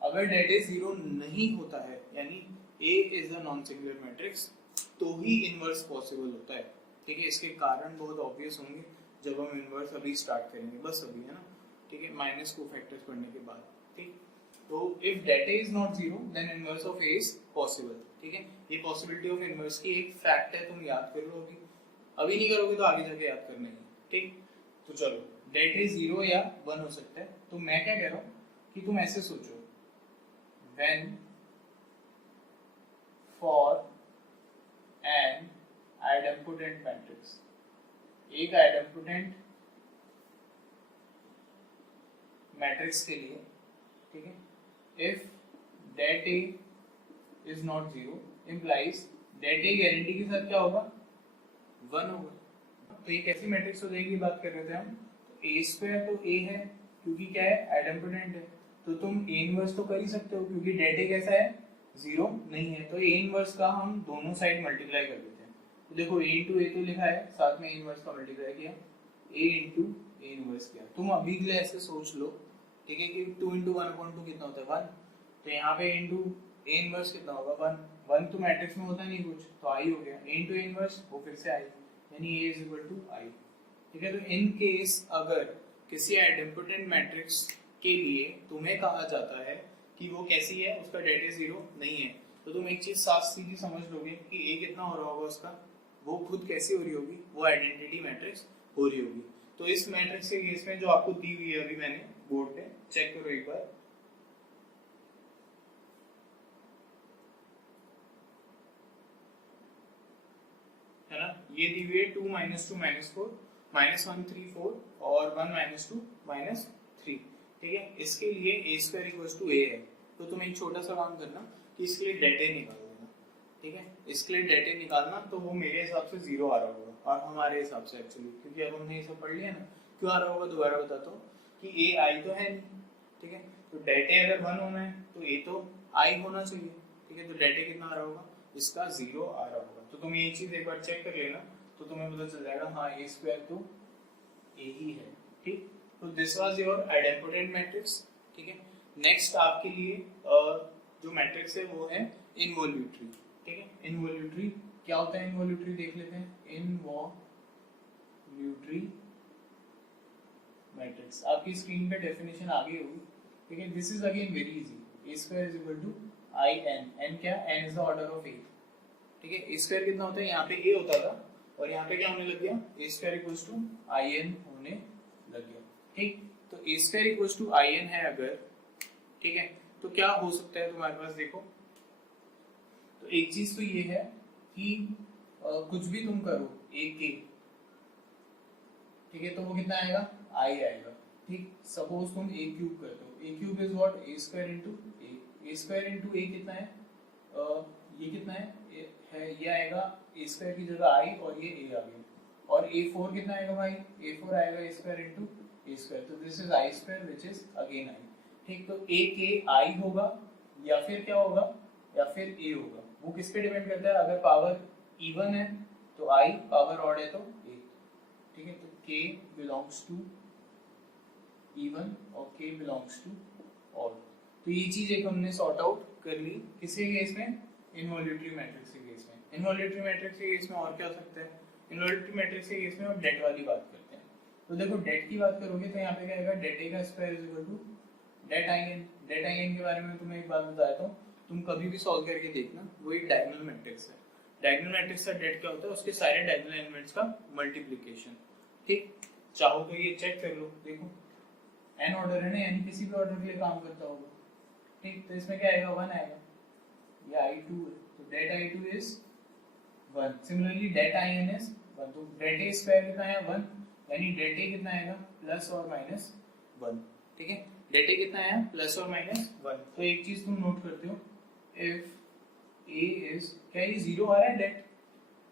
अगर डेट ए 0 नहीं होता है, यानी A is a non singular matrix, तो ही इनवर्स पॉसिबल होता है। ठीक है, इसके कारण बहुत ऑब्वियस होंगे जब हम इनवर्स अभी स्टार्ट करेंगे, बस अभी, है ना? ठीक है, माइनस को फैक्टर्स पढ़ने के बाद। ठीक, तो if det A is not 0 then inverse of A is possible. ठीक है, ये पॉसिबिलिटी ऑफ इनवर्स की एक फैक्ट है, तुम याद कर लो। अभी नहीं करोगे तो आगे जाके याद करना है। ठीक, तो चलो, डेट ए 0 या 1 हो सकता है। तो मैं क्या कह रहा हूँ कि तुम ऐसे सोचो, when for an idempotent matrix, एक आइडेम्पोटेंट मैट्रिक्स के लिए, ठीक है, if det A is not 0 implies det A guarantee के साथ क्या होगा? 1 होगा। तो ये कैसी मैट्रिक्स हो जाएगी, बात कर रहे थे हम। तो ए स्क्वायर तो ए है क्योंकि क्या है? आइडेम्पोटेंट है, तो तुम ए इनवर्स तो कर ही सकते हो क्योंकि डेट ए कैसा है? 0 नहीं है, तो ए इनवर्स का हम दोनों साइड मल्टीप्लाई कर देते हैं। तो देखो ए इंटू ए तो लिखा है, साथ में ए इनवर्स का मल्टीप्लाई किया, ए इंटू ए इनवर्स किया। तुम अभी के लिए ऐसे सोच लो ठीक है, कि 2 इंटू 1/2 कितना होता है 1, तो यहाँ पे इंटू ए इनवर्स कितना होगा 1, 1 तो मैट्रिक्स में होता नहीं कुछ, तो आई हो गया, ए इंटू ए इनवर्स वो फिर से आई, यानी ए इज इक्वल टू आई। ठीक है, तो इन केस अगर किसी आइडेम्पोटेंट मैट्रिक्स के लिए तुम्हें कहा जाता है कि वो कैसी है, उसका डेटा 0 नहीं है, तो तुम एक चीज साफ सीधी समझ लोगे कि ए कितना हो रहा होगा उसका, वो खुद कैसी हो रही होगी, वो आइडेंटिटी मैट्रिक्स हो रही होगी। तो इस मैट्रिक्स के केस में जो आपको दी हुई है अभी मैंने बोर्ड पे, चेक करो एक बार, है ना, ये दी हुई है 2 -2 -4 -1 3 4 और 1 -2 -3। ठीक है, इसके लिए a² a है, तो तुम एक छोटा सा काम करना कि इसके लिए डेटे निकाल देना। ठीक है, इसके लिए डेटे निकालना, तो वो मेरे हिसाब से 0 आ रहा होगा और हमारे हिसाब से एक्चुअली, क्योंकि अब हमने ये सब पढ़ लिया ना, क्यों आ रहा होगा दोबारा बताता हूँ कि ए आई तो है नहीं। ठीक है, तो डेटे अगर 1 होना है तो ए तो आई होना चाहिए। ठीक है, तो डेटे कितना आ रहा होगा, इसका 0 आ रहा होगा। तो तुम ये चीज एक बार चेक कर लेना, तो तुम्हें पता चल जाएगा हाँ a² तो a ही है। ठीक, तो this was your idempotent matrix. ठीक है, नेक्स्ट आपके लिए जो मैट्रिक्स है वो है इनवॉल्यूटरी। ठीक है, इनवॉल्यूटरी क्या होता है, इनवॉल्यूटरी देख लेते हैं। इनवॉल्यूटरी मैट्रिक्स आपकी स्क्रीन पे डेफिनेशन आ गई होगी। ठीक है, this is again very easy, a² is equal to I N, N क्या, n is the order of a। ठीक है, a² कितना होता है, यहाँ पे a होता था और यहाँ पे क्या होने लग गया, a² equals to I N होने लग गया। ठीक, तो a² equals to I N है अगर, ठीक है, तो क्या हो सकता है तुम्हारे पास, देखो, तो एक चीज तो ये है कि कुछ भी तुम करो a के, ठीक है, तो वो कितना आएगा, आई आएगा। ठीक, सपोज तुम a³ करते हो, a³ is what, a² into a² into a कितना है, ये कितना है, ये आएगा a² की जगह i और ये a आ गया, और a4 कितना आएगा भाई, a4 आएगा a² इनटू a², तो this is i² which is again i। ठीक, तो a के i होगा या फिर क्या होगा, या फिर a होगा, वो किस पे डिपेंड करता है, अगर पावर इवन है तो i, पावर ऑड है तो a। ठीक है, तो k बिलोंग्स टू इवन और k बिलोंग्स टू ऑड। तो ये चीज एक हमने सॉर्ट आउट कर ली किसी केस में, इनवॉल्यूटरी मैट्रिक्स के केस में। इनवॉल्यूटरी मैट्रिक्स के केस में और क्या हो सकता है, इनवॉल्यूटरी मैट्रिक्स के केस में हम डेट वाली बात करते हैं। तो देखो डेट की बात करोगे तो यहाँ पे क्या आएगा, डेट ए का square is equal to det I N. Det I N के बारे में तुम्हें एक बात बताता हूँ, तुम कभी भी सॉल्व करके देखना, वो एक डायगोनल मैट्रिक्स है। डायगोनल मैट्रिक्स का डेट क्या होता है, उसके सारे डायगोनल एलिमेंट्स का मल्टीप्लिकेशन। ठीक, चाहो तो ये चेक कर लो, देखो n ऑर्डर है ना, यानी किसी भी ऑर्डर के लिए काम करता होगा। ठीक, तो इसमें क्या आएगा, 1 आएगा, ये i2 है, तो det i2 is 1। Similarly det in is 1, तो डेट a स्क्वायर कितना है 1, यानी डेट a कितना आएगा प्लस और माइनस 1। ठीक है, डेट a कितना आया प्लस और माइनस 1। तो एक चीज तुम नोट करते हो, इफ a इज, क्या ये 0 आ रहा है डेट,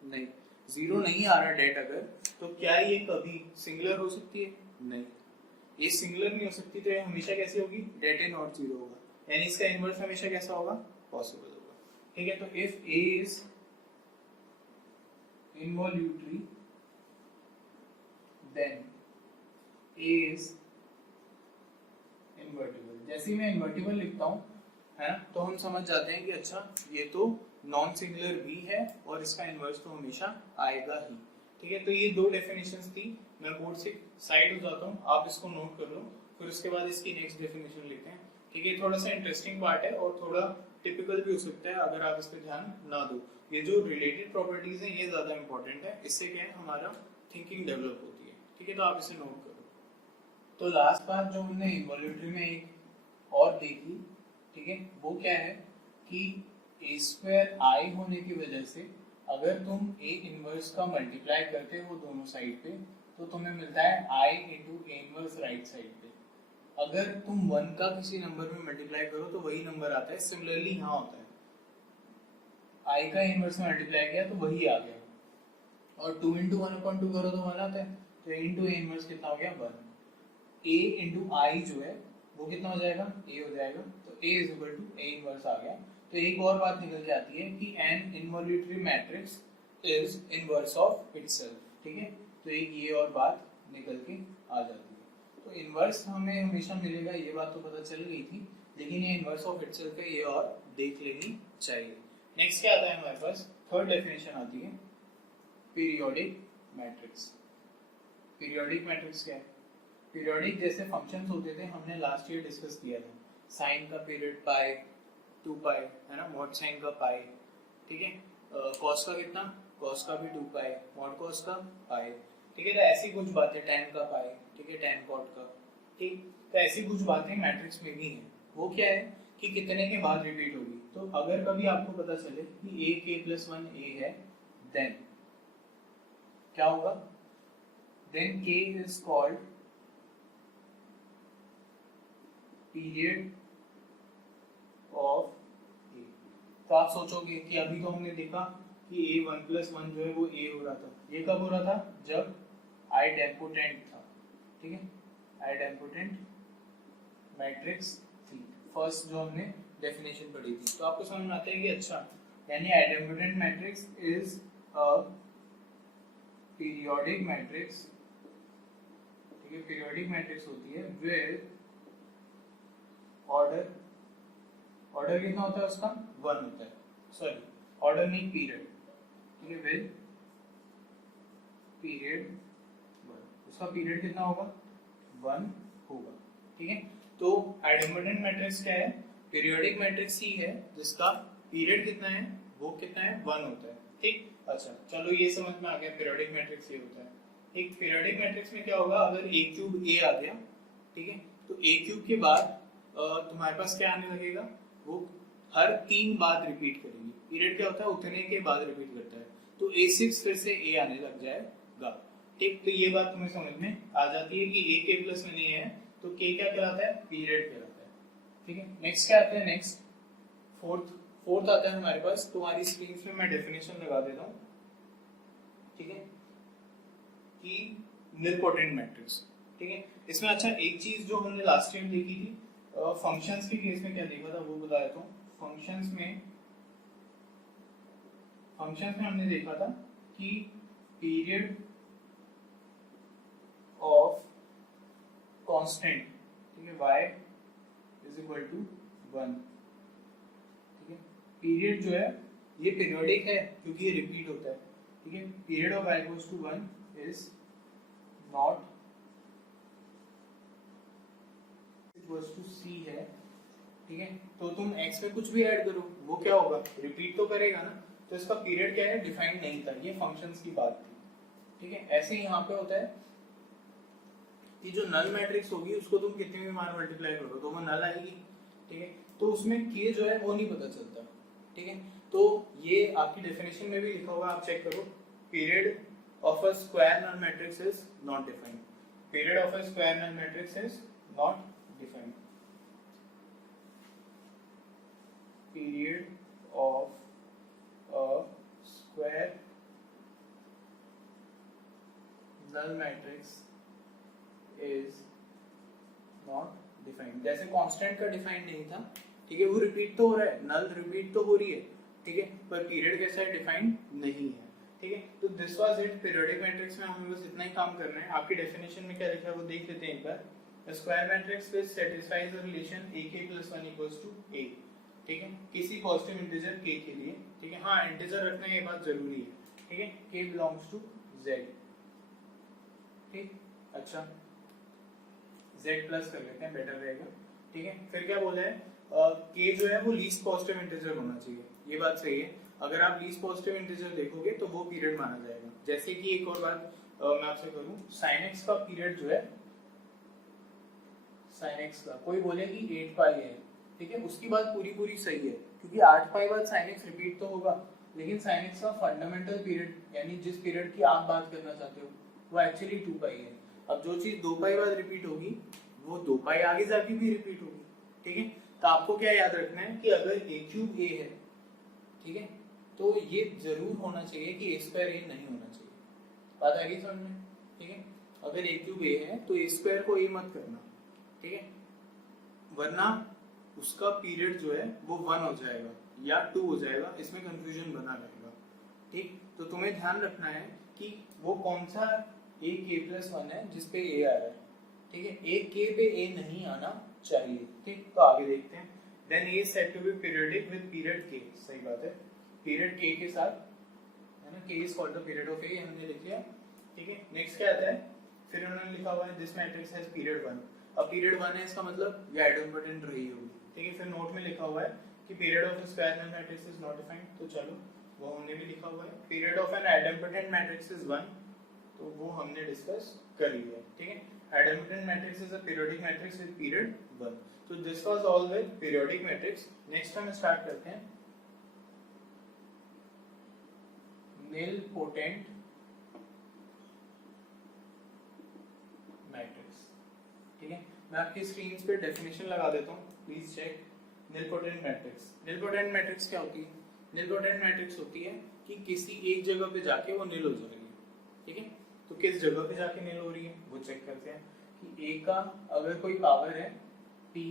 नहीं 0 नहीं आ रहा डेट अगर, तो क्या ये कभी सिंगुलर हो सकती है, नहीं, ये सिंगुलर नहीं हो सकती, तो ये हमेशा कैसी होगी, डेट ए नॉट 0 होगा, यानी इसका इनवर्स हमेशा कैसा होगा, पॉसिबल होगा। ठीक है, तो if a is involutory then a is invertible। जैसे ही मैं इन्वर्टिबल लिखता हूँ, है ना, तो हम समझ जाते हैं कि अच्छा ये तो नॉन सिंगुलर भी है और इसका इनवर्स तो हमेशा आएगा ही। ठीक है, तो ये दो डेफिनेशंस थी, मैं बोर्ड से साइड हो जाता हूँ, आप इसको नोट कर लो, फिर उसके बाद इसकी नेक्स्ट डेफिनेशन लेते हैं। ठीक है, थोड़ा सा इंटरेस्टिंग पार्ट है और थोड़ा टिपिकल भी हो सकता है अगर आप इस पर ध्यान ना दो। ये जो रिलेटेड प्रॉपर्टीज हैं ये ज्यादा इंपॉर्टेंट है, इससे क्या है हमारा थिंकिंग डेवलप होती है। ठीक है, तो आप इसे नोट करो। तो लास्ट बार जो हमने इन्वॉल्यूटरी में एक और देखी, ठीक है, वो क्या है कि a² होने की वजह से अगर तुम a इनवर्स का मल्टीप्लाई करते हो दोनों साइड पे, तो तुम्हें मिलता है i into a inverse right side पे। अगर तुम 1 का किसी नंबर में मल्टीप्लाई करो तो वही नंबर आता है। सिमिलरली यहाँ होता है, i का इनवर्स में मल्टीप्लाई किया तो वही आ गया, और 2 इंटू 1/2 करो तो 1 आता है, तो इंटू a इनवर्स कितना हो गया 1। a इंटू i जो है वो कितना हो जाएगा, a हो जाएगा, तो a is equal to a inverse आ गया। तो एक और बात निकल जाती है कि an involutory matrix is inverse of itself. ठीक है, तो एक ये और बात निकल के आ जाती है। तो तो इनवर्स हमें हमेशा मिलेगा, ये बात तो पता चल गई थी, लेकिन ये इनवर्स ऑफ इटसेल्फ है, ये और देख लेनी चाहिए। नेक्स्ट क्या आता है हमारे पास, थर्ड डेफिनेशन आती है पीरियोडिक मैट्रिक्स। पीरियोडिक मैट्रिक्स क्या है? पीरियोडिक जैसे फंक्शंस होते थे, हमने लास्ट ईयर डिस्कस किया था, साइन का पीरियड पाई, 2 पाई है ना, मॉड साइन का पाई, ठीक है, कॉस का कितना, कॉस का भी 2 पाई, मॉड कॉस का पाई, ठीक है। तो ऐसी कुछ बातें, tan का पाई, ठीक है, tan कॉट का, ठीक। तो ऐसी कुछ बातें मैट्रिक्स में भी हैं। वो क्या है कि कितने के बाद रिपीट होगी। तो अगर कभी आपको पता चले कि a k + 1 a है, देन क्या होगा, then k is called period of a। तो आप सोचोगे कि अभी तो हमने देखा कि a 1 + 1 जो है वो a हो रहा था, ये कब हो रहा था, जब आइडेम्पोटेंट था, ठीक है, आइडेम्पोटेंट मैट्रिक्स थी, फर्स्ट जो हमने डेफिनेशन पढ़ी थी। तो आपको समझ में आता है कि अच्छा, यानी idempotent matrix is a periodic matrix, ठीक है, पीरियोडिक मैट्रिक्स होती है विद ऑर्डर, ऑर्डर कितना होता है उसका, 1 होता है, सॉरी ऑर्डर नहीं पीरियड, ठीक है, विद पीरियड 1, उसका पीरियड कितना होगा, 1 होगा, ठीक है। तो आइडेम्पोटेंट मैट्रिक्स क्या है, पीरियोडिक मैट्रिक्स ही है जिसका पीरियड कितना है, वो कितना है, 1 होता है, ठीक। अच्छा चलो ये समझ में आ गया, पीरियोडिक मैट्रिक्स ये होता है, ठीक। पीरियोडिक मैट्रिक्स में क्या होगा, अगर a क्यूब a आ गया, ठीक है, तो a क्यूब के बाद तुम्हारे पास क्या आने लगेगा, वो हर 3 बाद रिपीट करेगी। पीरियड क्या होता है, उतने के बाद रिपीट करता है, तो a6 फिर से a आने लग जाएगा, ठीक। तो ये बात तुम्हें समझ में आ जाती है कि a k + 1 a है, तो k क्या कहलाता है, पीरियड कहलाता है, ठीक है। नेक्स्ट क्या आता है, नेक्स्ट फोर्थ आता है हमारे पास, तुम्हारी स्क्रीन पे मैं डेफिनेशन लगा देता हूँ, ठीक है, कि निलपोटेंट मैट्रिक्स, ठीक है। इसमें अच्छा एक चीज जो हमने लास्ट टाइम देखी थी, फंक्शंस के केस में क्या देखा था वो बता देता हूँ। फंक्शंस में हमने देखा था कि पीरियड ऑफ कांस्टेंट, ठीक है, y = 1, ठीक है। पीरियड जो है ये पीरियोडिक है क्योंकि ये रिपीट होता है, ठीक है। Period of y = 1 is not c है, ठीक है। तो तुम x में कुछ भी ऐड करो वो क्या होगा, रिपीट तो करेगा ना, तो इसका पीरियड क्या है, डिफाइंड नहीं था, ये फंक्शंस की बात थी, ठीक है। ऐसे ही यहाँ पे होता है कि जो नल मैट्रिक्स होगी उसको तुम कितने भी बार मल्टीप्लाई करो तो वो नल आएगी, ठीक है। तो उसमें k जो है वो नहीं पता चलता, ठीक है। तो ये आपकी डेफिनेशन में भी लिखा होगा, आप चेक करो, period of a square null matrix is not defined, period of a square null matrix is not defined, period of a square null matrix is not defined. जैसे कांस्टेंट का डिफाइंड नहीं था, ठीक है, वो रिपीट तो हो रहा है, नल रिपीट तो हो रही है, ठीक है, पर पीरियड कैसा है, डिफाइंड नहीं है, ठीक है। तो this was it, periodic matrix में हमें बस इतना ही काम करना है। आपकी डेफिनेशन में क्या लिखा है वो देख लेते हैं एक बार, a square matrix which satisfies the relation ak + 1 = a, ठीक है, किसी पॉजिटिव इंटीजर k के लिए, ठीक है। हाँ इंटीजर रखना ये बात जरूरी है, ठीक है, k belongs to z, ठीक। अच्छा z प्लस कर लेते हैं, बेटर रहेगा, ठीक है। फिर क्या बोला है, k जो है वो लीस्ट पॉजिटिव इंटीजर होना चाहिए, ये बात सही है। अगर आप लीस्ट पॉजिटिव इंटीजर देखोगे तो वो पीरियड माना जाएगा। जैसे कि एक और बात मैं आपसे करूं, sin x का पीरियड जो है, sin x का कोई बोले कि 8 पाई है, ठीक है, उसकी बात पूरी सही है क्योंकि 8 पाई बाद sin x रिपीट तो होगा, लेकिन sin x का फंडामेंटल पीरियड यानी जिस पीरियड की आप बात करना चाहते हो वो एक्चुअली 2 पाई है। अब जो चीज 2 पाई बाद रिपीट होगी वो 2 पाई आगे जाके भी रिपीट होगी, ठीक है। तो आपको क्या याद रखना है कि अगर a³ a है, ठीक है, तो ये जरूर होना चाहिए कि a² a नहीं होना चाहिए, बात आ गई समझ में, ठीक है। अगर a³ a है तो a² को a मत करना, ठीक है, वरना उसका पीरियड जो है वो 1 हो जाएगा या 2 हो जाएगा, इसमें कंफ्यूजन बना रहेगा, ठीक। तो तुम्हें ध्यान रखना है कि वो कौन सा ak + 1 है जिसपे a आ रहा है, ठीक है, एक के पे ए नहीं आना चाहिए। ठीक, तो आगे देखते हैं। Then A is said to be periodic with period K, सही बात है, पीरियड के साथ, है ना, K is called the period of A, हमने लिख लिया। ठीक है, नेक्स्ट क्या आता है, फिर उन्होंने लिखा हुआ है दिस मैट्रिक्स हैज पीरियड 1। अब पीरियड 1 है, इसका मतलब ये आइडेंटिटी रही होगी। ठीक है, फिर नोट में लिखा हुआ है कि period of square null matrix is not defined, तो चलो वो हमने भी लिखा हुआ है। Period of an identity matrix is 1, तो वो हमने डिस्कस कर लिया। ठीक है, identity matrix is a periodic matrix with period 1। तो this was all with periodic matrix. Next हम स्टार्ट करते हैं निलपोटेंट मैट्रिक्स। ठीक है, मैं आपकी स्क्रीन पे डेफिनेशन लगा देता हूँ, please check. Nilpotent matrix, nilpotent matrix क्या होती है? निलपोटेंट मैट्रिक्स होती है कि किसी एक जगह पे जाके वो निल हो जाएगी। ठीक है, तो किस जगह पे जाके निल हो रही है वो चेक करते हैं कि ए का अगर कोई पावर है p,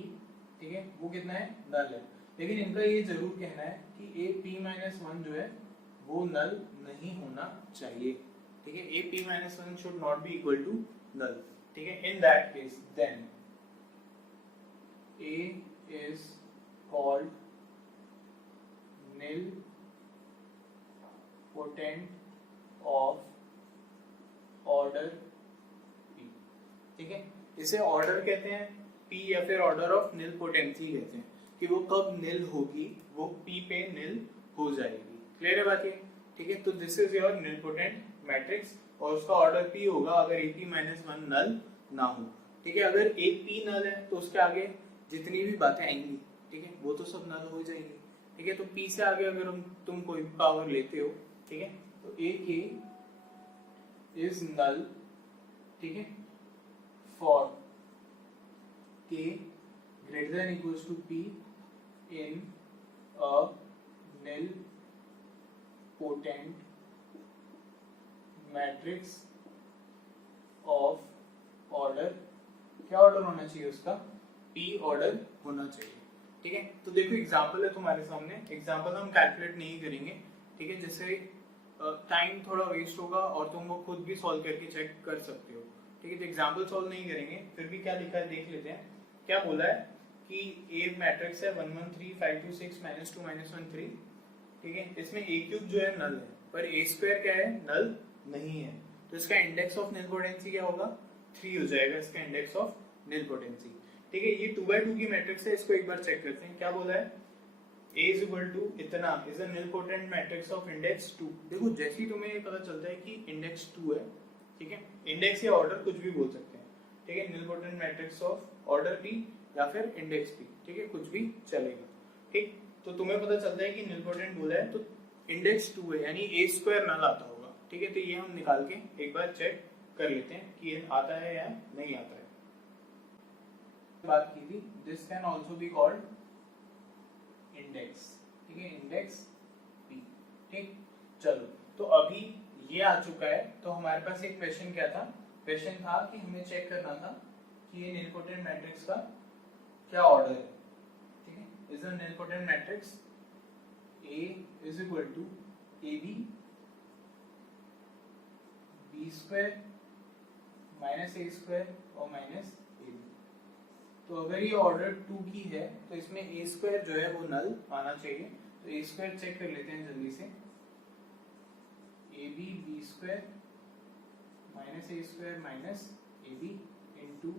ठीक है, वो कितना है, नल है। लेकिन इनका ये जरूर कहना है कि ए p-1 जो है वो नल नहीं होना चाहिए। ठीक है, A p-1 should not be equal to null. ठीक है, in that case then A is called nil potent of order p। ठीक है, इसे ऑर्डर कहते हैं p या फिर ऑर्डर ऑफ निल पोटेंसी कहते हैं कि वो कब निल होगी, वो p पे निल हो जाएगी। क्लियर है बात ये? ठीक है, तो this is your nil potent matrix और उसका ऑर्डर p होगा अगर AP-1 नल ना हो। ठीक है, अगर एक p नल है तो उसके आगे जितनी भी बातें आएंगी, ठीक है, वो तो सब नल हो जाएंगी। ठीक है, तो p से आगे अगर तुम कोई भी पावर लेते हो, ठीक है, तो a k इज नल, ठीक है, for k greater than equals to p in a nil potent matrix of order, क्या ऑर्डर होना चाहिए उसका, p ऑर्डर होना चाहिए। ठीक है, तो देखो एग्जांपल है तुम्हारे सामने, एग्जांपल हम कैलकुलेट नहीं करेंगे। ठीक है, जैसे टाइम थोड़ा वेस्ट होगा और तुम वो खुद भी सॉल्व करके चेक कर सकते हो। ठीक है, तो एग्जांपल सॉल्व नहीं करेंगे, फिर भी क्या लिखा है देख लेते हैं। क्या बोला है कि ए मैट्रिक्स है 1 1 3 5 2 6 -2 -1 3। ठीक है, इसमें a क्यूब जो है नल है, पर a स्क्वायर क्या है, नल नहीं है। तो इसका इंडेक्स ऑफ निल पोटेंसी क्या होगा, 3 हो जाएगा इसका इंडेक्स ऑफ निल पोटेंसी। ठीक है, ये 2x2 की मैट्रिक्स है, इसको एक बार चेक करते हैं। क्या बोला है, A is equal to इतना is a nilpotent matrix of index 2। देखो जैसे ही तुम्हें ये पता चलता है कि इंडेक्स 2 है, ठीक है, इंडेक्स या ऑर्डर कुछ भी बोल सकते हैं। ठीक है, nilpotent matrix of order p या फिर इंडेक्स p, ठीक है, कुछ भी चलेगा। ठीक, तो तुम्हें पता चलता है कि nilpotent बोला है तो इंडेक्स 2 है, यानी a स्क्वायर नल आता होगा। ठीक है, तो ये हम निकाल के एक बार चेक कर लेते हैं कि ये आता है या नहीं आता है। बात की थी, this can also be called index. ठीक है, इंडेक्स p। ठीक, चलो तो अभी ये आ चुका है, तो हमारे पास एक क्वेश्चन क्या था, क्वेश्चन था कि हमें चेक करना था कि ये निलपोटेंट मैट्रिक्स का क्या ऑर्डर है। ठीक है, is a nilpotent matrix A is equal to AB B square minus A square और माइनस AB। तो अगर ये ऑर्डर 2 की है तो इसमें a स्क्वायर जो है वो नल आना चाहिए। तो a स्क्वायर चेक कर लेते हैं जल्दी से, ab b square minus a square minus ab into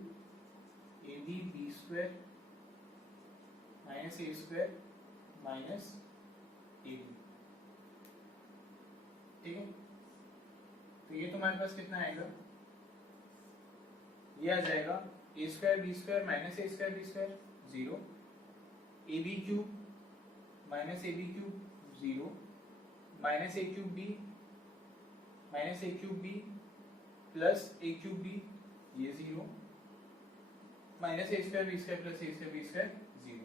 ab b square minus a square minus ab। ठीक है, तो ये तुम्हारे पास कितना आएगा, ये आ जाएगा a square B square minus a square B square 0, ab cube minus ab cube 0, minus a cube b minus a cube b plus a cube b ये 0, minus a square B square plus a square B square 0,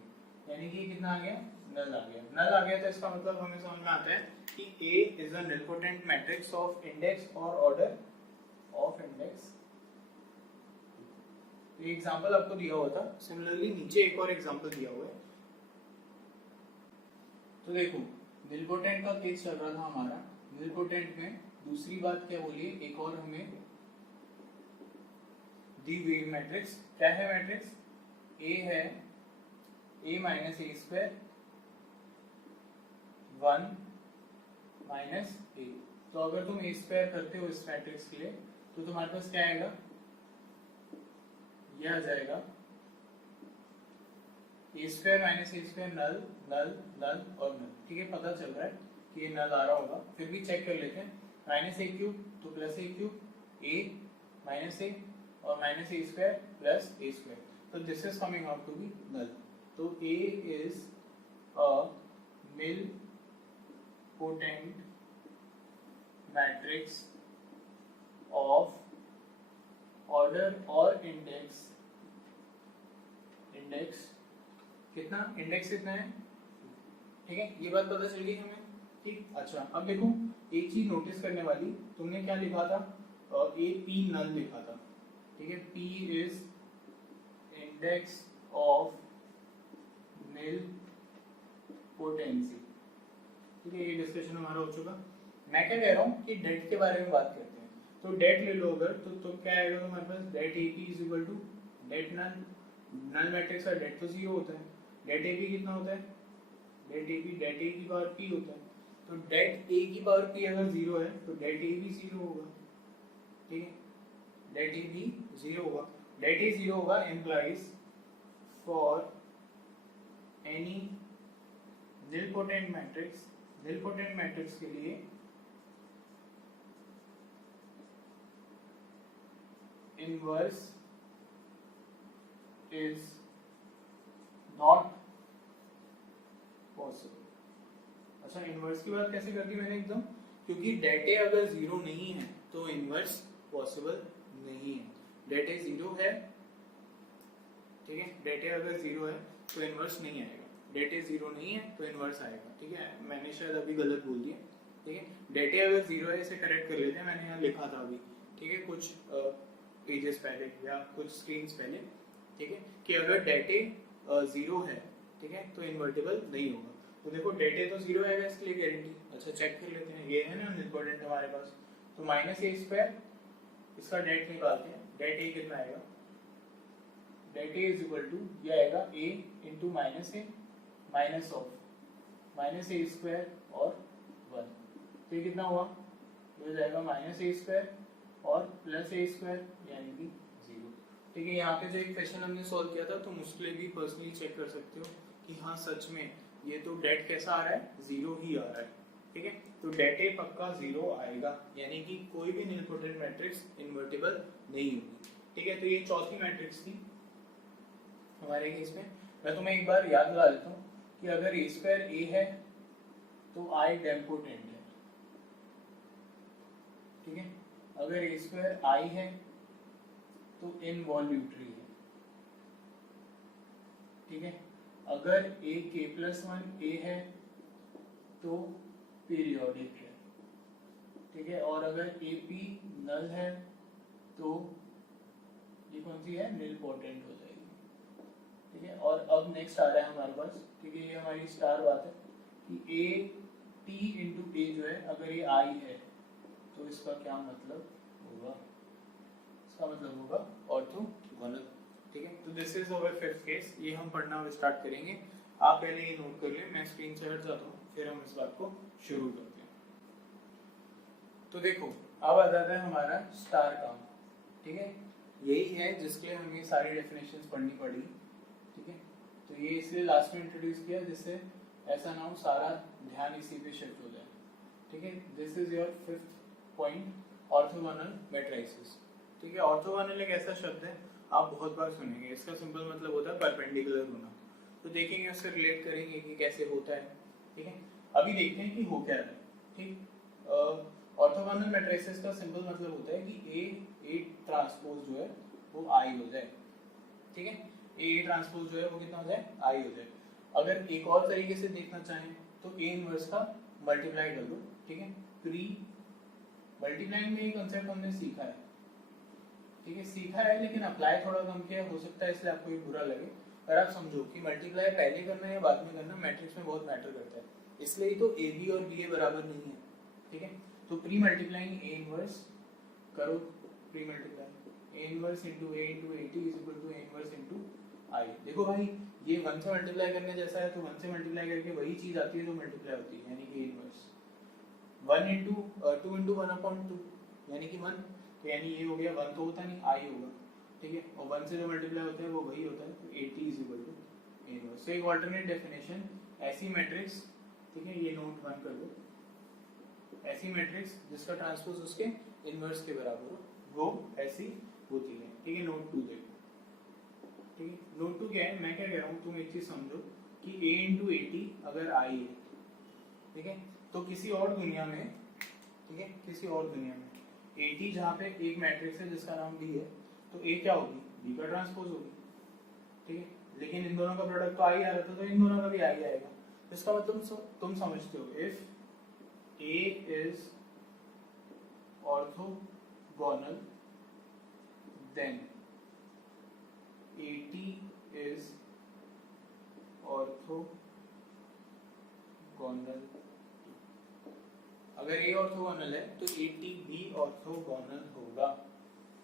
यानी कि कितना आ गया, नल आ गया। नल आ गया तो इसका मतलब हमें समझ में आता है कि A is a nilpotent matrix of index और ऑर्डर ऑफ इंडेक्स। ये एग्जांपल आपको दिया हुआ था, सिमिलरली नीचे एक और एग्जांपल दिया हुआ है। तो देखो निलपोटेंट का केस चल रहा था हमारा, निलपोटेंट में दूसरी बात क्या बोली, एक और हमें दी वेव मैट्रिक्स क्या है? मैट्रिक्स ए है a minus A square 1 minus A. तो अगर तुम ए स्क्वायर करते हो इस मैट्रिक्स के लिए तो तुम्हारे पास क्या आएगा? यह आ जाएगा A square minus A square नल नल नल और नल। ठीक है, पता चल रहा है कि ये नल आ रहा होगा, फिर भी चेक कर लेते हैं। माइनस ए क्यूब तो plus A cube, A minus A और minus A square plus A square, तो this is coming out to be null. तो A is a nilpotent matrix of order और index कितना? Index कितना है? ठीक है, ये बात पता चल गई हमें। ठीक, अच्छा अब देखो एक चीज नोटिस करने वाली, तुमने क्या लिखा था? ए पी नल लिखा था। ठीक है, P is index of nil potency. ठीक है, ये डिस्कशन हमारा हो चुका। मैं क्या कह रहा हूँ कि डेट के बारे में बात करते हैं। तो डेट ले लो अगर, तो क्या आएगा तुम्हारे पास? Det A P is equal to det null. Null matrix का डेट तो 0 होता है। डेट ए पी कितना होता है? डेट ए पी डेट ए की पावर पी होता है। तो डेट ए की पावर पी अगर 0 है तो डेट ए भी 0 होगा। ठीक है, डेट ए भी 0 होगा। डेट ए 0 होगा implies for any nilpotent matrix के लिए इनवर्स इज नॉट पॉसिबल। अच्छा, इनवर्स की बात कैसे कर दी मैंने एकदम? क्योंकि डेट ए अगर 0 नहीं है तो इनवर्स पॉसिबल नहीं है। डेट ए 0 है, ठीक है, डेट ए अगर 0 है तो इनवर्स नहीं आएगा। डेट ए 0 नहीं है तो इनवर्स आएगा। ठीक है, मैंने शायद अभी गलत बोल दिया। ठीक है, डेट ए अगर 0 है इसे करेक्ट कर लेते हैं, मैंने यहाँ लिखा था अभी। ठीक है, कुछ पेजेस पहले या कुछ स्क्रीन्स पहले। ठीक है, कि अगर डेट ए 0 है, ठीक है, तो इन्वर्टिबल नहीं होगा। तो देखो डेट ए तो 0 आएगा, इसके लिए गारंटी। अच्छा चेक कर लेते हैं, ये है ना इम्पोर्टेंट हमारे पास। तो माइनस ए स्क्वायर, इसका डेट निकालते हैं। डेट ए कितना आएगा? Det A is equal to ये आएगा A into minus A minus of minus A square और 1। तो ये कितना हुआ? ये हो जाएगा माइनस ए स्क्वायर और प्लस ए स्क्वायर यानी कि 0। ठीक है, यहाँ पे जो एक क्वेश्चन हमने सॉल्व किया था तुम उसके लिए भी पर्सनली चेक कर सकते हो कि हाँ सच में ये तो डेट कैसा आ रहा है? 0 ही आ रहा है। ठीक है, तो डेट ए पक्का 0 आएगा, यानी कि कोई भी निलपोटेंट मैट्रिक्स इन्वर्टिबल नहीं होगी। ठीक है, तो ये चौथी मैट्रिक्स थी हमारे केस में। मैं तुम्हें एक बार याद दिला देता हूँ कि अगर ए स्क्वायर ए है तो आई डेम्पोटेंट है। ठीक है, अगर ए स्क्वायर आई है तो इनवॉल्यूटरी है। ठीक है, अगर ए के प्लस 1 ए है तो पीरियोडिक है। ठीक है, और अगर ए पी नल है तो ये कौन सी है? निलपोटेंट हो जाएगी। ठीक है, और अब नेक्स्ट आ रहा है हमारे पास। ठीक है, ये हमारी स्टार बात है कि ए टी इंटू ए जो है, अगर ये आई है तो इसका क्या मतलब होगा? इसका मतलब होगा ऑर्थोगोनल। ठीक है, तो this is our fifth case. ये हम पढ़ना अब स्टार्ट करेंगे। आप पहले ये नोट कर लें, मैं स्क्रीन से हट जाता हूँ, फिर हम इस बात को शुरू करते हैं। तो देखो अब आ जाता है हमारा स्टार काम। ठीक है, यही है जिसके लिए हमें सारी डेफिनेशंस पढ़नी पड़ी। ठीक है, तो ये इसलिए लास्ट में इंट्रोड्यूस किया जिससे ऐसा ना हो सारा ध्यान इसी पे शिफ्ट हो जाए। ठीक है, this is your fifth point, orthogonal matrices. ठीक है, ऑर्थोगोनल एक ऐसा शब्द है आप बहुत बार सुनेंगे। इसका सिंपल मतलब होता है परपेंडिकुलर होना। तो देखेंगे, उससे रिलेट करेंगे कि कैसे होता है। ठीक है, अभी देखते हैं कि हो क्या रहा है। ठीक, ऑर्थोगोनल मैट्रिसेस का सिंपल मतलब होता है कि ए ट्रांसपोज जो है वो आई हो जाए। ठीक है, ए ट्रांसपोज जो है वो कितना हो जाए? आई हो जाए। अगर एक और तरीके से देखना चाहें तो ए इनवर्स का मल्टीप्लाई कर दो। ठीक है, प्री मल्टीप्लाइंग में ये कंसेप्ट हमने सीखा है। ठीक है, सीखा है लेकिन अप्लाई थोड़ा कम किया, हो सकता है इसलिए आपको ये बुरा लगे। पर आप समझो कि मल्टीप्लाई पहले करना है बाद में करना मैट्रिक्स में बहुत मैटर करता है। इसलिए ही तो ए बी और बी ए बराबर नहीं है। ठीक है, तो प्री मल्टीप्लाइंग ए इनवर्स करो, pre multiply A inverse into A into 80 is equal to A inverse into I. देखो भाई ये 1 से मल्टीप्लाई करने जैसा है, तो 1 से मल्टीप्लाई करके वही चीज आती है जो मल्टीप्लाई होती है, यानी कि ए इनवर्स 1 इंटू 2 इंटू 1/2 यानी कि 1, तो यानी ये हो गया 1 तो होता नहीं, आई होगा, ठीक है, और 1 से जो मल्टीप्लाई होता है वो वही होता है, तो 80 is equal to A inverse. तो एक अल्टरनेट डेफिनेशन ऐसी मैट्रिक्स, ठीक है, ये नोट 1 कर दो, ऐसी मैट्रिक्स जिसका ट्रांसपोज उसके इनवर्स के बराबर हो, वो ऐसी होती है, ठीक है। नोट 2 देखो, ठीक है, नोट 2 क्या है, मैं क्या कह रहा हूँ, तुम एक चीज समझो कि a इंटू 80 अगर i है, ठीक है, तो किसी और दुनिया में, ठीक है, किसी और दुनिया में 80 जहाँ पे एक मैट्रिक्स है जिसका नाम b है, तो a क्या होगी, b का ट्रांसपोज होगी, ठीक है, लेकिन इन दोनों का प्रोडक्ट तो i आ रहा था, तो इन दोनों का भी i आएगा। इसका मतलब तुम समझते हो, if a is orthogonal then 80 is orthogonal। अगर a ऑर्थोगोनल है तो 80 भी ऑर्थोगोनल होगा।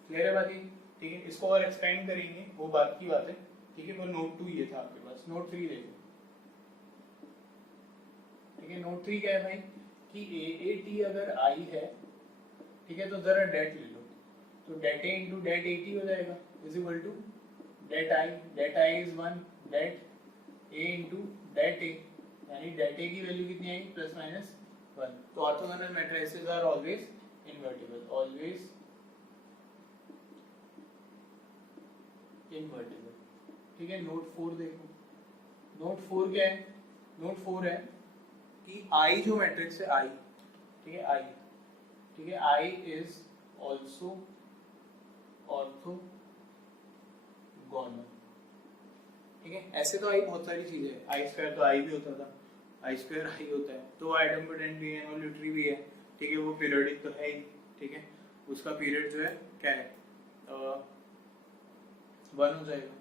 क्लियर है बात ये, ठीक है। इसको और एक्सपेंड करेंगे, वो बात की बात है, ठीक है। पर नोट 2 ये था आपके पास। नोट 3 देखो, ठीक है। नोट 3 क्या है भाई कि AAT अगर I है, ठीक है, तो जरा डेट ले लो, तो डेट A इंटू डेट 80 हो जाएगा is equal to det I is 1 det A into det A, यानी डेट A की वैल्यू कितनी आएगी, प्लस माइनस 1। तो orthogonal matrices are always invertible, always invertible, ठीक है। नोट 4 देखो, नोट 4 क्या है, नोट 4 है कि I जो मैट्रिक्स है I, ठीक है, I, ठीक है, I इज ऑल्सो ऑर्थोगोनल, ठीक है। ऐसे तो I बहुत सारी चीजें है, I स्क्वायर तो I भी होता था, I स्क्वायर I होता है, तो आइडेम्पोटेंट भी है, इनवॉल्यूटरी भी है, ठीक है, वो पीरियोडिक तो है ही, ठीक है, उसका पीरियड जो है क्या है 1 हो जाएगा,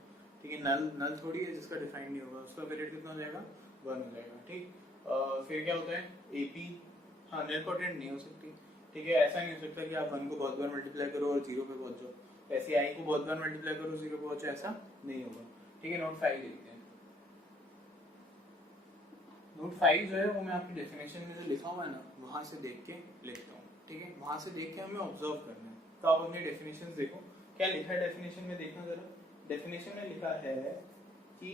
ठीक है। नल थोड़ी है जिसका डिफाइन नहीं होगा, उसका पीरियड कितना हो जाएगा, 1 हो जाएगा, ठीक। फिर क्या होता है AP, हाँ निलपोटेंट नहीं हो सकती, ठीक है। ऐसा नहीं हो सकता कि आप 1 को बहुत बार मल्टीप्लाई करो और 0 पे पहुंच जाओ, ऐसे I को बहुत बार मल्टीप्लाई करो 0 पे पहुंचो, ऐसा नहीं होगा, ठीक है। नोट 5 देखते हैं। नोट 5 जो है वो मैं आपकी डेफिनेशन में जो लिखा हुआ है ना, वहां से देख के लिखता हूँ, ठीक है। वहां से देख के हमें ऑब्जर्व करना है, तो आप अपनी डेफिनेशन देखो क्या लिखा है डेफिनेशन में, देखना जरा। डेफिनेशन में लिखा है कि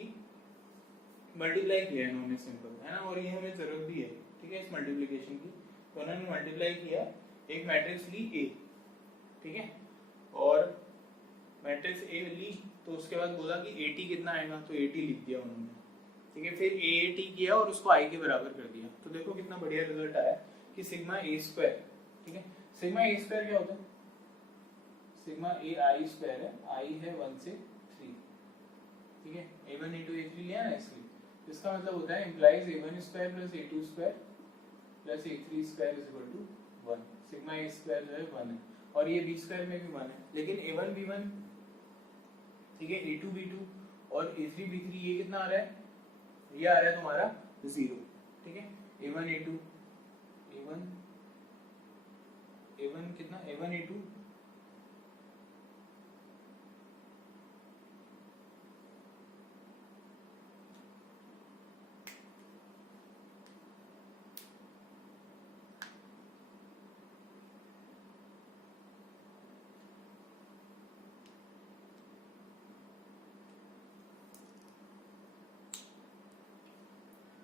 मल्टीप्लाई किया है इन्होंने, सिंपल है ना, और ये हमें जरूरत भी है, ठीक है, इस मल्टीप्लिकेशन की। तो उन्होंने मल्टीप्लाई किया, एक मैट्रिक्स ली A, ठीक है, और मैट्रिक्स A ली, तो उसके बाद बोला कि 80 कितना आएगा, तो 80 लिख दिया उन्होंने, ठीक है। फिर AAT किया और उसको I के बराबर कर दिया, तो देखो कितना बढ़िया रिजल्ट आया कि सिग्मा A स्क्वायर, ठीक है। सिग्मा A स्क्वायर क्या होता है, सिग्मा A I स्क्वायर है, I है 1 से 3, ठीक है। A1 इंटू A3 लिया ना, इसलिए इसका मतलब होता है implies A1 square plus A2 square plus A3 square is equal to 1। Sigma A square जो है 1 है, और ये B स्क्वायर में भी 1 है, लेकिन A1 B1, ठीक है, A2 B2 और A3 B3 ये कितना आ रहा है, ये आ रहा है तुम्हारा 0, ठीक है। A1 A2 A1 कितना, A1 A2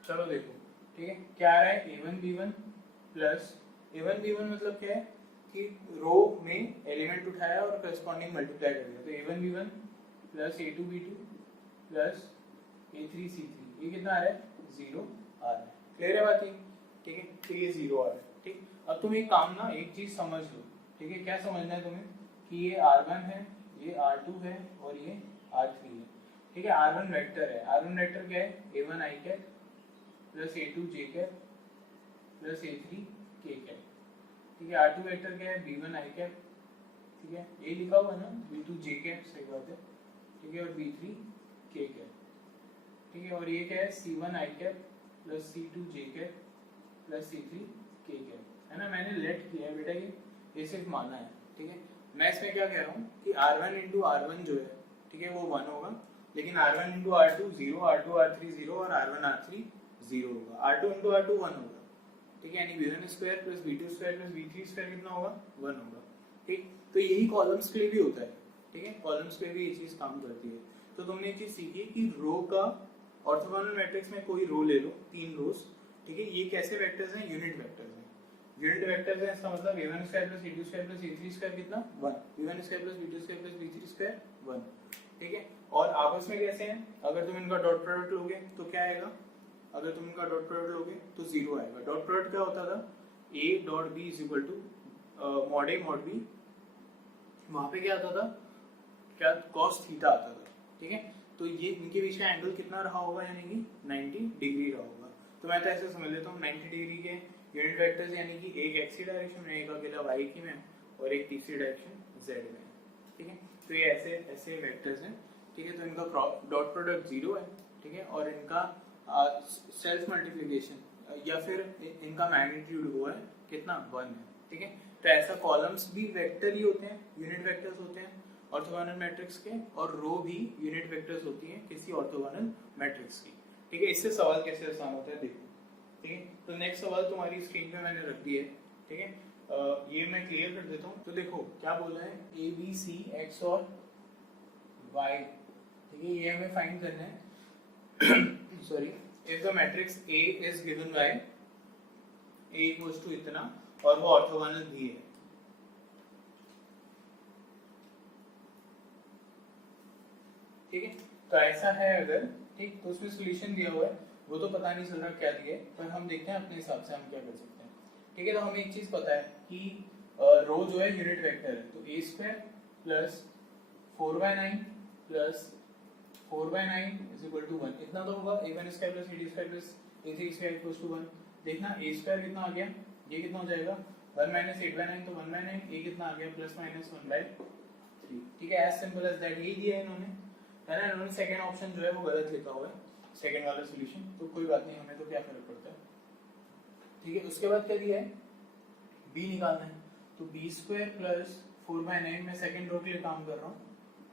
चलो देखो, ठीक है, क्या आ रहा है, A1 B1 plus A1 B1 मतलब क्या है कि रो में एलिमेंट उठाया और करस्पॉन्डिंग मल्टीप्लाई कर दिया, तो A1 B1 plus A2 B2 plus A3 C3, ये कितना आ रहा है, 0 आ रहा है। क्लियर है बात ये, ठीक है, तो ये 0 आ रहा है, ठीक। अब तुम एक काम ना, एक चीज समझ लो, ठीक है, क्या समझना है तुम्हें कि ये R1 है, ये R2 है और ये R3 है, ठीक है। R1 वेक्टर है, R1 वेक्टर क्या है, A1 I cap plus A2 J cap plus A3 K cap, ठीक है। R2 वेक्टर क्या है, B1 I कैप, ठीक है, ये लिखा हुआ है ना, B2 J कैप, सही बात है, ठीक है, और B3 K कैप, ठीक है, और ये क्या है, C1 I cap plus C2 J cap plus C3 K cap, है ना। मैंने लेट किया है बेटा, ये सिर्फ माना है, ठीक है। मैं इसमें क्या कह रहा हूँ कि R1 इंटू R1 जो है, ठीक है, वो 1 होगा, लेकिन R1 into R2 0, R2 R3 0 और R1 R3 0 होगा। R2 इंटू R2 1 होगा, ठीक है, यानी V1 square plus V2 square plus V3 square कितना होगा, 1 होगा। ठीक, तो यही कॉलम्स के लिए भी होता है, ठीक है, कॉलम्स पे भी ये चीज काम करती है। तो तुमने एक चीज सीखी कि रो का ऑर्थोगोनल मैट्रिक्स में कोई रो ले लो, 3 रोज, ठीक है, ये कैसे वेक्टर्स हैं, यूनिट वेक्टर्स हैं। यूनिट वेक्टर्स है, इसका मतलब a1 square plus a2 square plus a3 square कितना 1, v1 square plus v2 square plus v3 square 1, ठीक है। और आपस में कैसे हैं, अगर तुम इनका डॉट प्रोडक्ट लोगे तो क्या आएगा, अगर तुम इनका डॉट प्रोडक्ट लोगे तो 0 आएगा। डॉट प्रोडक्ट क्या होता था, a dot b is equal to mod a mod b, वहां पे क्या आता था, क्या cos थीटा आता था, ठीक है। तो ये इनके बीच का एंगल कितना रहा होगा, यानी कि 90 डिग्री रहा होगा। तो मैं तो ऐसे समझ लेता हूँ 90 डिग्री के यूनिट वेक्टर्स यानी कि एक x की डायरेक्शन में, एक अकेला y की में और एक तीसरी डायरेक्शन z में, ठीक है। तो ये ऐसे ऐसे वेक्टर्स हैं, ठीक है। तो इनका डॉट प्रोडक्ट 0 है, ठीक है, और इनका सेल्फ मल्टीप्लिकेशन या फिर इनका मैग्नीट्यूड वो है कितना 1 है, ठीक है। तो ऐसा कॉलम्स भी वेक्टर ही होते हैं, यूनिट वेक्टर्स होते हैं ऑर्थोगोनल मैट्रिक्स के, और रो भी यूनिट वेक्टर्स होती हैं किसी ऑर्थोगोनल मैट्रिक्स की, ठीक है। इससे सवाल कैसे आसान होता है देखो, ठीक है। तो नेक्स्ट सवाल तुम्हारी स्क्रीन पे मैंने रख दिया है, ठीक है। ये मैं क्लियर कर देता हूँ। तो देखो क्या बोला है, ए बी सी एक्स और वाई, ठीक है, ये हमें फाइंड करना है sorry, if the matrix A is given by A equals to इतना और वो ऑर्थोगोनल भी है, ठीक है। तो ऐसा है अगर, ठीक, तो उसमें सॉल्यूशन दिया हुआ है, वो तो पता नहीं चल रहा क्या दिया है, पर हम देखते हैं अपने हिसाब से हम क्या कर सकते हैं, ठीक है। तो हमें एक चीज पता है कि रो जो है यूनिट वेक्टर है, तो a square plus 4/9 plus 4/9 is equal to 1, इतना तो होगा। a1 square plus a2 square plus a3 square equals to 1। देखना a स्क्वायर कितना आ गया, ये कितना हो जाएगा 1 माइनस 8/9, तो 1/9, a कितना आ गया प्लस माइनस 1/3, ठीक है। एज सिंपल एज दैट, यही दिया है इन्होंने, है ना। इन्होंने सेकंड ऑप्शन जो है वो गलत लिखा हुआ है, सेकंड वाला सॉल्यूशन, तो कोई बात नहीं, हमें तो क्या फर्क पड़ता है, ठीक है। उसके बाद क्या दिया है, b निकालना है, तो b स्क्वायर प्लस 4/9 में सेकंड रो के लिए काम कर रहा हूँ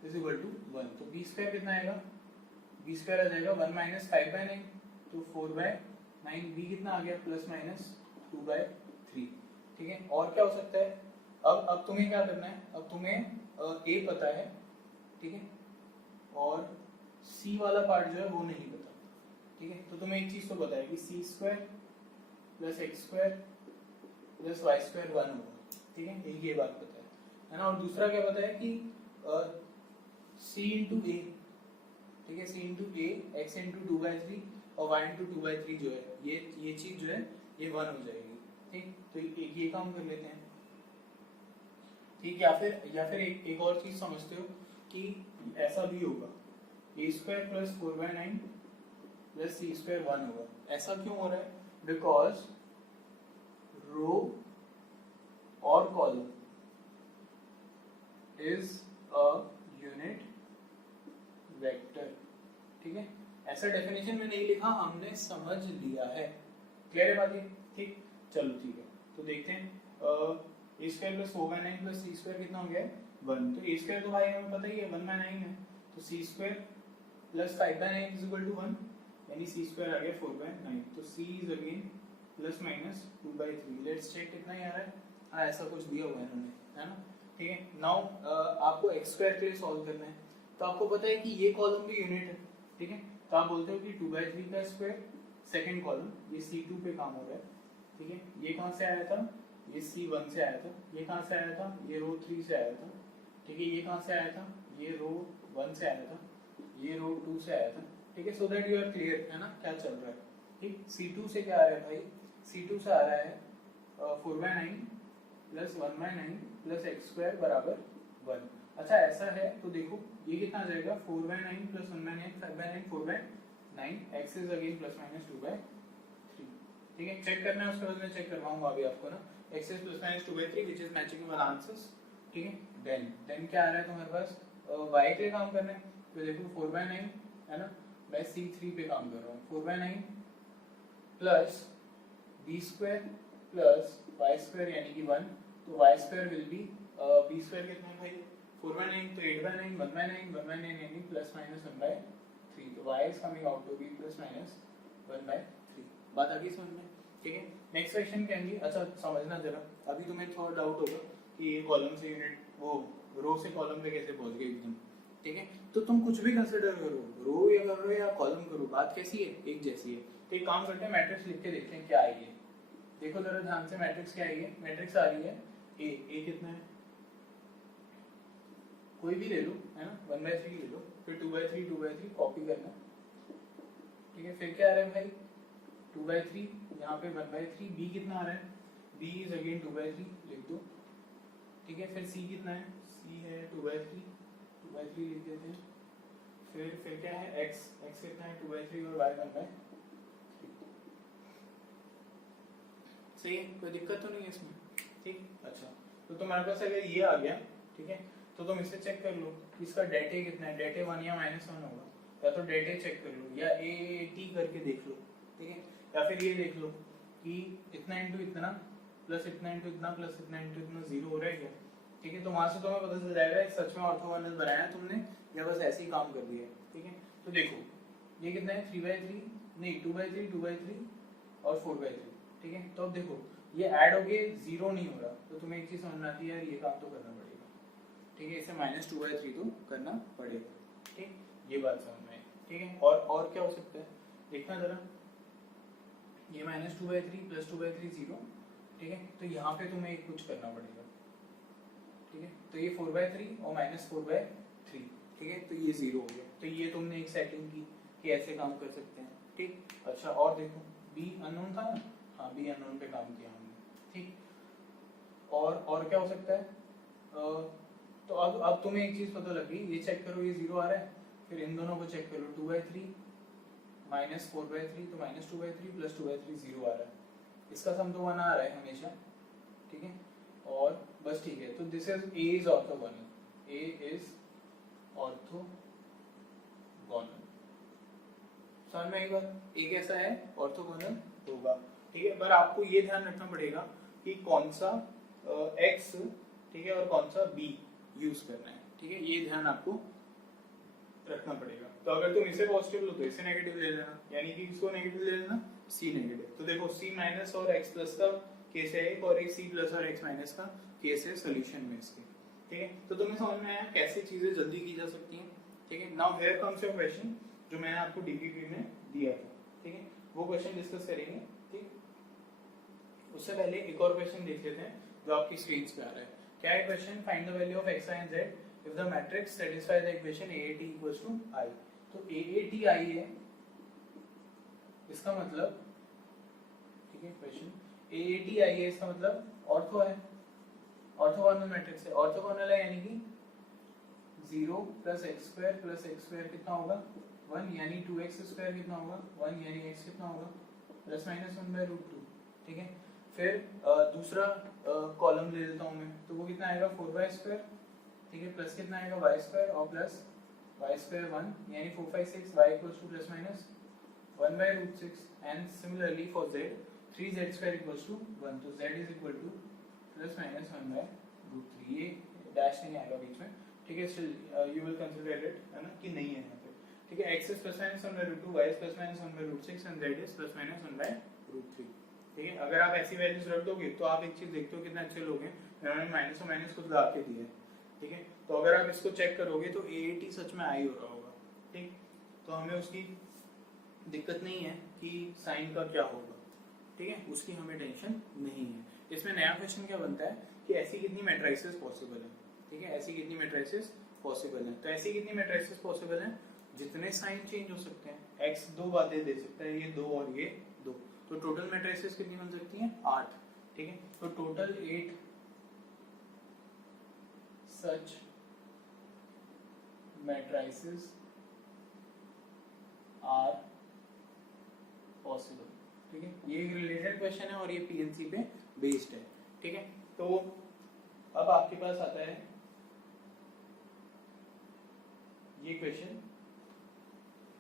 इज इक्वल टू 1, तो b स्क्वायर कितना आएगा, b स्क्वायर आ जाएगा 1 माइनस 5/9, तो 4/9, b कितना आ गया प्लस माइनस 2/3, ठीक है। और क्या हो सकता है, अब तुम्हें क्या करना है, अब तुम्हें a पता है, ठीक है, और c वाला पार्ट जो है वो नहीं पता, ठीक है। तो तुम्हें एक चीज तो पता है कि c square plus X square plus Y square 1 होगा, ठीक है, एक ये बात पता है ना। और दूसरा क्या पता है कि c इंटू ए, ठीक है, c इंटू ए, एक्स इंटू 2/3 और y इंटू 2/3 जो है, ये चीज जो है ये 1 हो जाएगी, ठीक। तो ये काम कर लेते हैं, ठीक। या फिर एक और चीज समझते हो कि ऐसा भी होगा, a square plus 4/9 plus c square 1 होगा। ऐसा क्यों हो रहा है, बिकॉज रो और column is a unit vector, ठीक है। ऐसा डेफिनेशन में नहीं लिखा, हमने समझ लिया है, क्लियर है बात ये, ठीक। चलो ठीक है, तो देखते हैं a square plus 4/9 plus c square कितना हो गया 1, तो a स्क्वायर तो भाई हमें पता ही है 1/9 है, तो c square plus 5/9 is equal to 1, यानी c स्क्वायर आ गया 4/9, तो c is again plus minus 2/3। Let's check कितना ही आ रहा है, हाँ ऐसा कुछ दिया हुआ है इन्होंने, है ना, ठीक है। नाउ आपको x स्क्वायर के लिए सॉल्व करना है, तो आपको पता है कि ये कॉलम भी यूनिट है, ठीक है। तो आप बोलते हो कि 2/3 का स्क्वायर, सेकंड कॉलम, ये c2 पे काम हो रहा है, ठीक है। ये कहाँ से आया था, ये c1 से आया था, ये कहाँ से आया था, ये रो 3 से आया था, ठीक है। ये कहाँ से आया था, ये रो 1 से आया था, ये रो 2 से आया था, ठीक है। So that you are clear, है ना, क्या चल रहा है, ठीक। c2 से क्या आ रहा है भाई, c2 से आ रहा है 4/9 प्लस 1/9 प्लस एक्स स्क्वायर बराबर 1। अच्छा ऐसा है तो देखो ये कितना आ जाएगा 4/9 plus 1/9 5/9 4/9, x is again plus minus 2/3, ठीक है। चेक करना है, उसके बाद मैं चेक करवाऊंगा अभी आपको ना, x is plus minus 2/3 which is matching with answers, ठीक है। देन क्या आ रहा है तुम्हारे पास, y के लिए काम करना है, तो देखो 4/9 है ना, मैं c3 पे काम कर रहा हूँ, 4/9 plus b square plus y square यानी कि 1, तो y square will be B square कितना है भाई 4/9, तो 8/9 1/9 1/9 यानी प्लस माइनस 1/3, तो y is coming out to be plus minus 1/3। बात आ गई समझ में? ठीक है, नेक्स्ट क्वेश्चन कहेंगे। अच्छा समझना जरा, अभी तुम्हें थोड़ा डाउट होगा कि ये कॉलम से यूनिट वो रो से कॉलम पे कैसे पहुंच गए एकदम। ठीक है, तो तुम कुछ भी कंसीडर करो, रो या करो या कॉलम करो, बात कैसी है, एक जैसी है। तो एक काम करते हैं, मैट्रिक्स लिख के देखते हैं क्या आई है। देखो जरा ध्यान से, मैट्रिक्स क्या आई है, मैट्रिक्स आ रही है ए कितना है, कोई भी ले लो है ना, 1/3 ले लो, फिर 2/3 कॉपी करना। ठीक है, फिर क्या आ रहा है भाई 2/3, यहाँ पे 1/3, बी कितना आ रहा है, बी इज अगेन 2/3 लिख दो। ठीक है, फिर सी कितना है, सी है 2/3 लिख देते हैं। फिर क्या है x कितना है 2/3 और y 1/3। सही है, कोई दिक्कत तो नहीं है इसमें। ठीक, अच्छा तो तुम्हारे पास अगर ये आ गया, ठीक है, तो तुम इसे चेक कर लो इसका डेट ए कितना है, डेट ए 1 या -1 होगा, या तो डेट ए चेक कर लो या ए टी करके देख लो। ठीक है, या फिर ये देख लो कि इतना इंटू इतना प्लस इतना इंटू इतना प्लस इतना इंटू इतना 0 हो रहा है क्या। ठीक है, तो वहां से तुम्हें पता चल जाएगा सच में ऑर्थोगोनल बनाया है तुमने या बस ऐसे ही काम कर दिया है। ठीक है, तो देखो ये कितना है 3/3 नहीं 2/3 2/3 और 4/3। ठीक है, तो अब देखो ये ऐड हो गए 0 नहीं हो रहा, तो तुम्हें एक चीज समझ में आती है यार ये काम तो करना पड़ेगा। ठीक है, इसे -2/3 तो करना पड़ेगा। ठीक, ये बात समझ में आई। ठीक है, और क्या हो सकता है देखना जरा, ये -2/3 + 2/3 0। ठीक है, तो यहाँ पे तुम्हें एक कुछ करना पड़ेगा। ठीक है, तो ये 4/3 और -4/3। ठीक है, तो ये 0 हो गया, तो ये तुमने एक सेटिंग की कि ऐसे काम कर सकते हैं। ठीक, अच्छा और देखो बी अननोन था ना, हाँ बी अननोन पे काम किया हमने। ठीक, और क्या हो सकता है, तो अब तुम्हें एक चीज पता लगी, ये चेक करो ये 0 आ रहा है, फिर इन दोनों को चेक करो 2/3 -4/3, तो -2/3 + 2/3 0 आ रहा है, इसका सम तो 1 आ रहा है हमेशा। ठीक है, और बस ठीक है, तो this is a is orthogonal, A is orthogonal. समझ में आई बात, ए कैसा है ऑर्थोगोनल होगा। ठीक है, पर आपको ये ध्यान रखना पड़ेगा कि कौन सा x ठीक है और कौन सा b यूज करना है। ठीक है, ये ध्यान आपको रखना पड़ेगा। तो अगर तुम इसे पॉजिटिव लो तो इसे नेगेटिव ले लेना, यानी कि इसको नेगेटिव ले लेना, c नेगेटिव। तो देखो c माइनस और x प्लस का केस है एक, और एक c प्लस और x माइनस का केस है सॉल्यूशन में इसके। ठीक है, तो तुम्हें समझ में आया कैसे चीजें जल्दी की जा सकती हैं। ठीक है, now here comes your question जो मैंने आपको डीपीपी में दिया था। ठीक है, वो क्वेश्चन डिस्कस करेंगे। ठीक, उससे पहले एक और क्वेश्चन देख लेते हैं जो आपकी स्क्रीन पे आ रहा है। क्या है question, find the value of x, y and z if the matrix satisfy the equation AAT equals to I। तो AAT I है, इसका मतलब ठीक है क्वेश्चन AAT I है, इसका मतलब ऑर्थो है, ऑर्थोगोनल मैट्रिक्स है। ऑर्थोगोनल है यानी कि 0 + x² कितना होगा 1, यानी 2x² कितना होगा 1, यानी x कितना होगा ±1/√2। ठीक है, फिर दूसरा कॉलम ले लेता हूं मैं, तो वो कितना आएगा 4y²। ठीक है, प्लस कितना आएगा y² और प्लस y² 1, यानी 4 5 6 y = ±1/√6। And similarly for z 3z² 1, तो z ±1/√3। ये डैश नहीं आएगा बीच में। ठीक है, still you will consider it है ना कि नहीं है यहाँ पे। ठीक है, x is ±1/√2, y is ±1/√6 and z is ±1/√3। ठीक है, अगर आप ऐसी वैल्यूज रख दोगे तो आप एक चीज देखते हो कितने अच्छे लोग हैं, उन्होंने माइनस और माइनस कुछ लगा के दिया है। ठीक है, तो अगर आप इसको चेक करोगे तो AAT सच में आई हो रहा होगा। ठीक, तो हमें उसकी दिक्कत नहीं है कि साइन का क्या होगा। ठीक है, उसकी हमें टेंशन नहीं है। इसमें नया क्वेश्चन क्या बनता है कि ऐसी कितनी मैट्रिसेस पॉसिबल है। ठीक है, ऐसी कितनी मैट्रिसेस पॉसिबल है, तो ऐसी कितनी मैट्रिसेस पॉसिबल है जितने साइन चेंज हो सकते हैं। x दो बातें दे सकता है, ये 2 और ये 2, तो टोटल मैट्रिसेस कितनी बन सकती हैं 8। ठीक है, तो total 8 such matrices are possible. ठीक है, ये रिलेटेड क्वेश्चन है और ये पीएनसी पे बेस्ड है। ठीक है, तो अब आपके पास आता है ये क्वेश्चन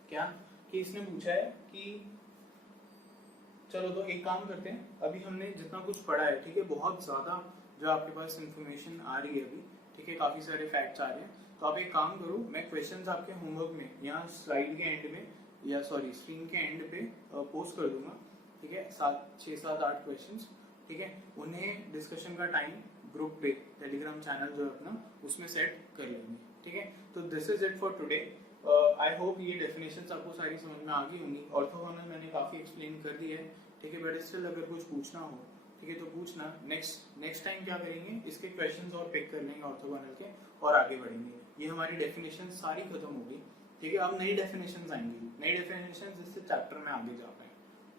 क्या कि इसने पूछा है कि चलो तो एक काम करते हैं, अभी हमने जितना कुछ पढ़ा है, ठीक है, बहुत ज्यादा जो आपके पास इन्फॉर्मेशन आ रही है अभी, ठीक है, काफी सारे फैक्ट्स आ रहे हैं, तो आप एक काम करो, मैं क्वेश्चंस आपके होमवर्क में यहाँ स्लाइड के एंड में या सॉरी स्क्रीन के एंड पे पोस्ट कर दूंगा, ठीक है, 6 7 8 क्वेश्चंस, ठीक है, उन्हें डिस्कशन का टाइम ग्रुप पे टेलीग्राम चैनल जो है अपना उसमें सेट कर लेंगे, ठीक है। तो this is it for today. I hope ये डेफिनेशंस आपको सारी समझ में आ गई होंगी। ऑर्थोगोनल मैंने काफी एक्सप्लेन कर दी है, ठीक है, बट स्टिल अगर कुछ पूछना हो, ठीक है, तो पूछना। नेक्स्ट टाइम क्या करेंगे, इसके क्वेश्चंस और पिक कर लेंगे ऑर्थोगोनल के और आगे बढ़ेंगे। ये हमारी डेफिनेशन सारी खत्म हो गई, ठीक है, अब नई डेफिनेशंस आएंगी, नई डेफिनेशंस जिससे चैप्टर में आगे जा पाए,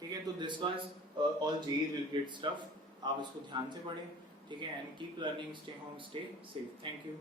ठीक है। तो this was all JEE related stuff, आप इसको ध्यान से पढ़ें, ठीक है, and keep learning, stay home, stay safe, thank you.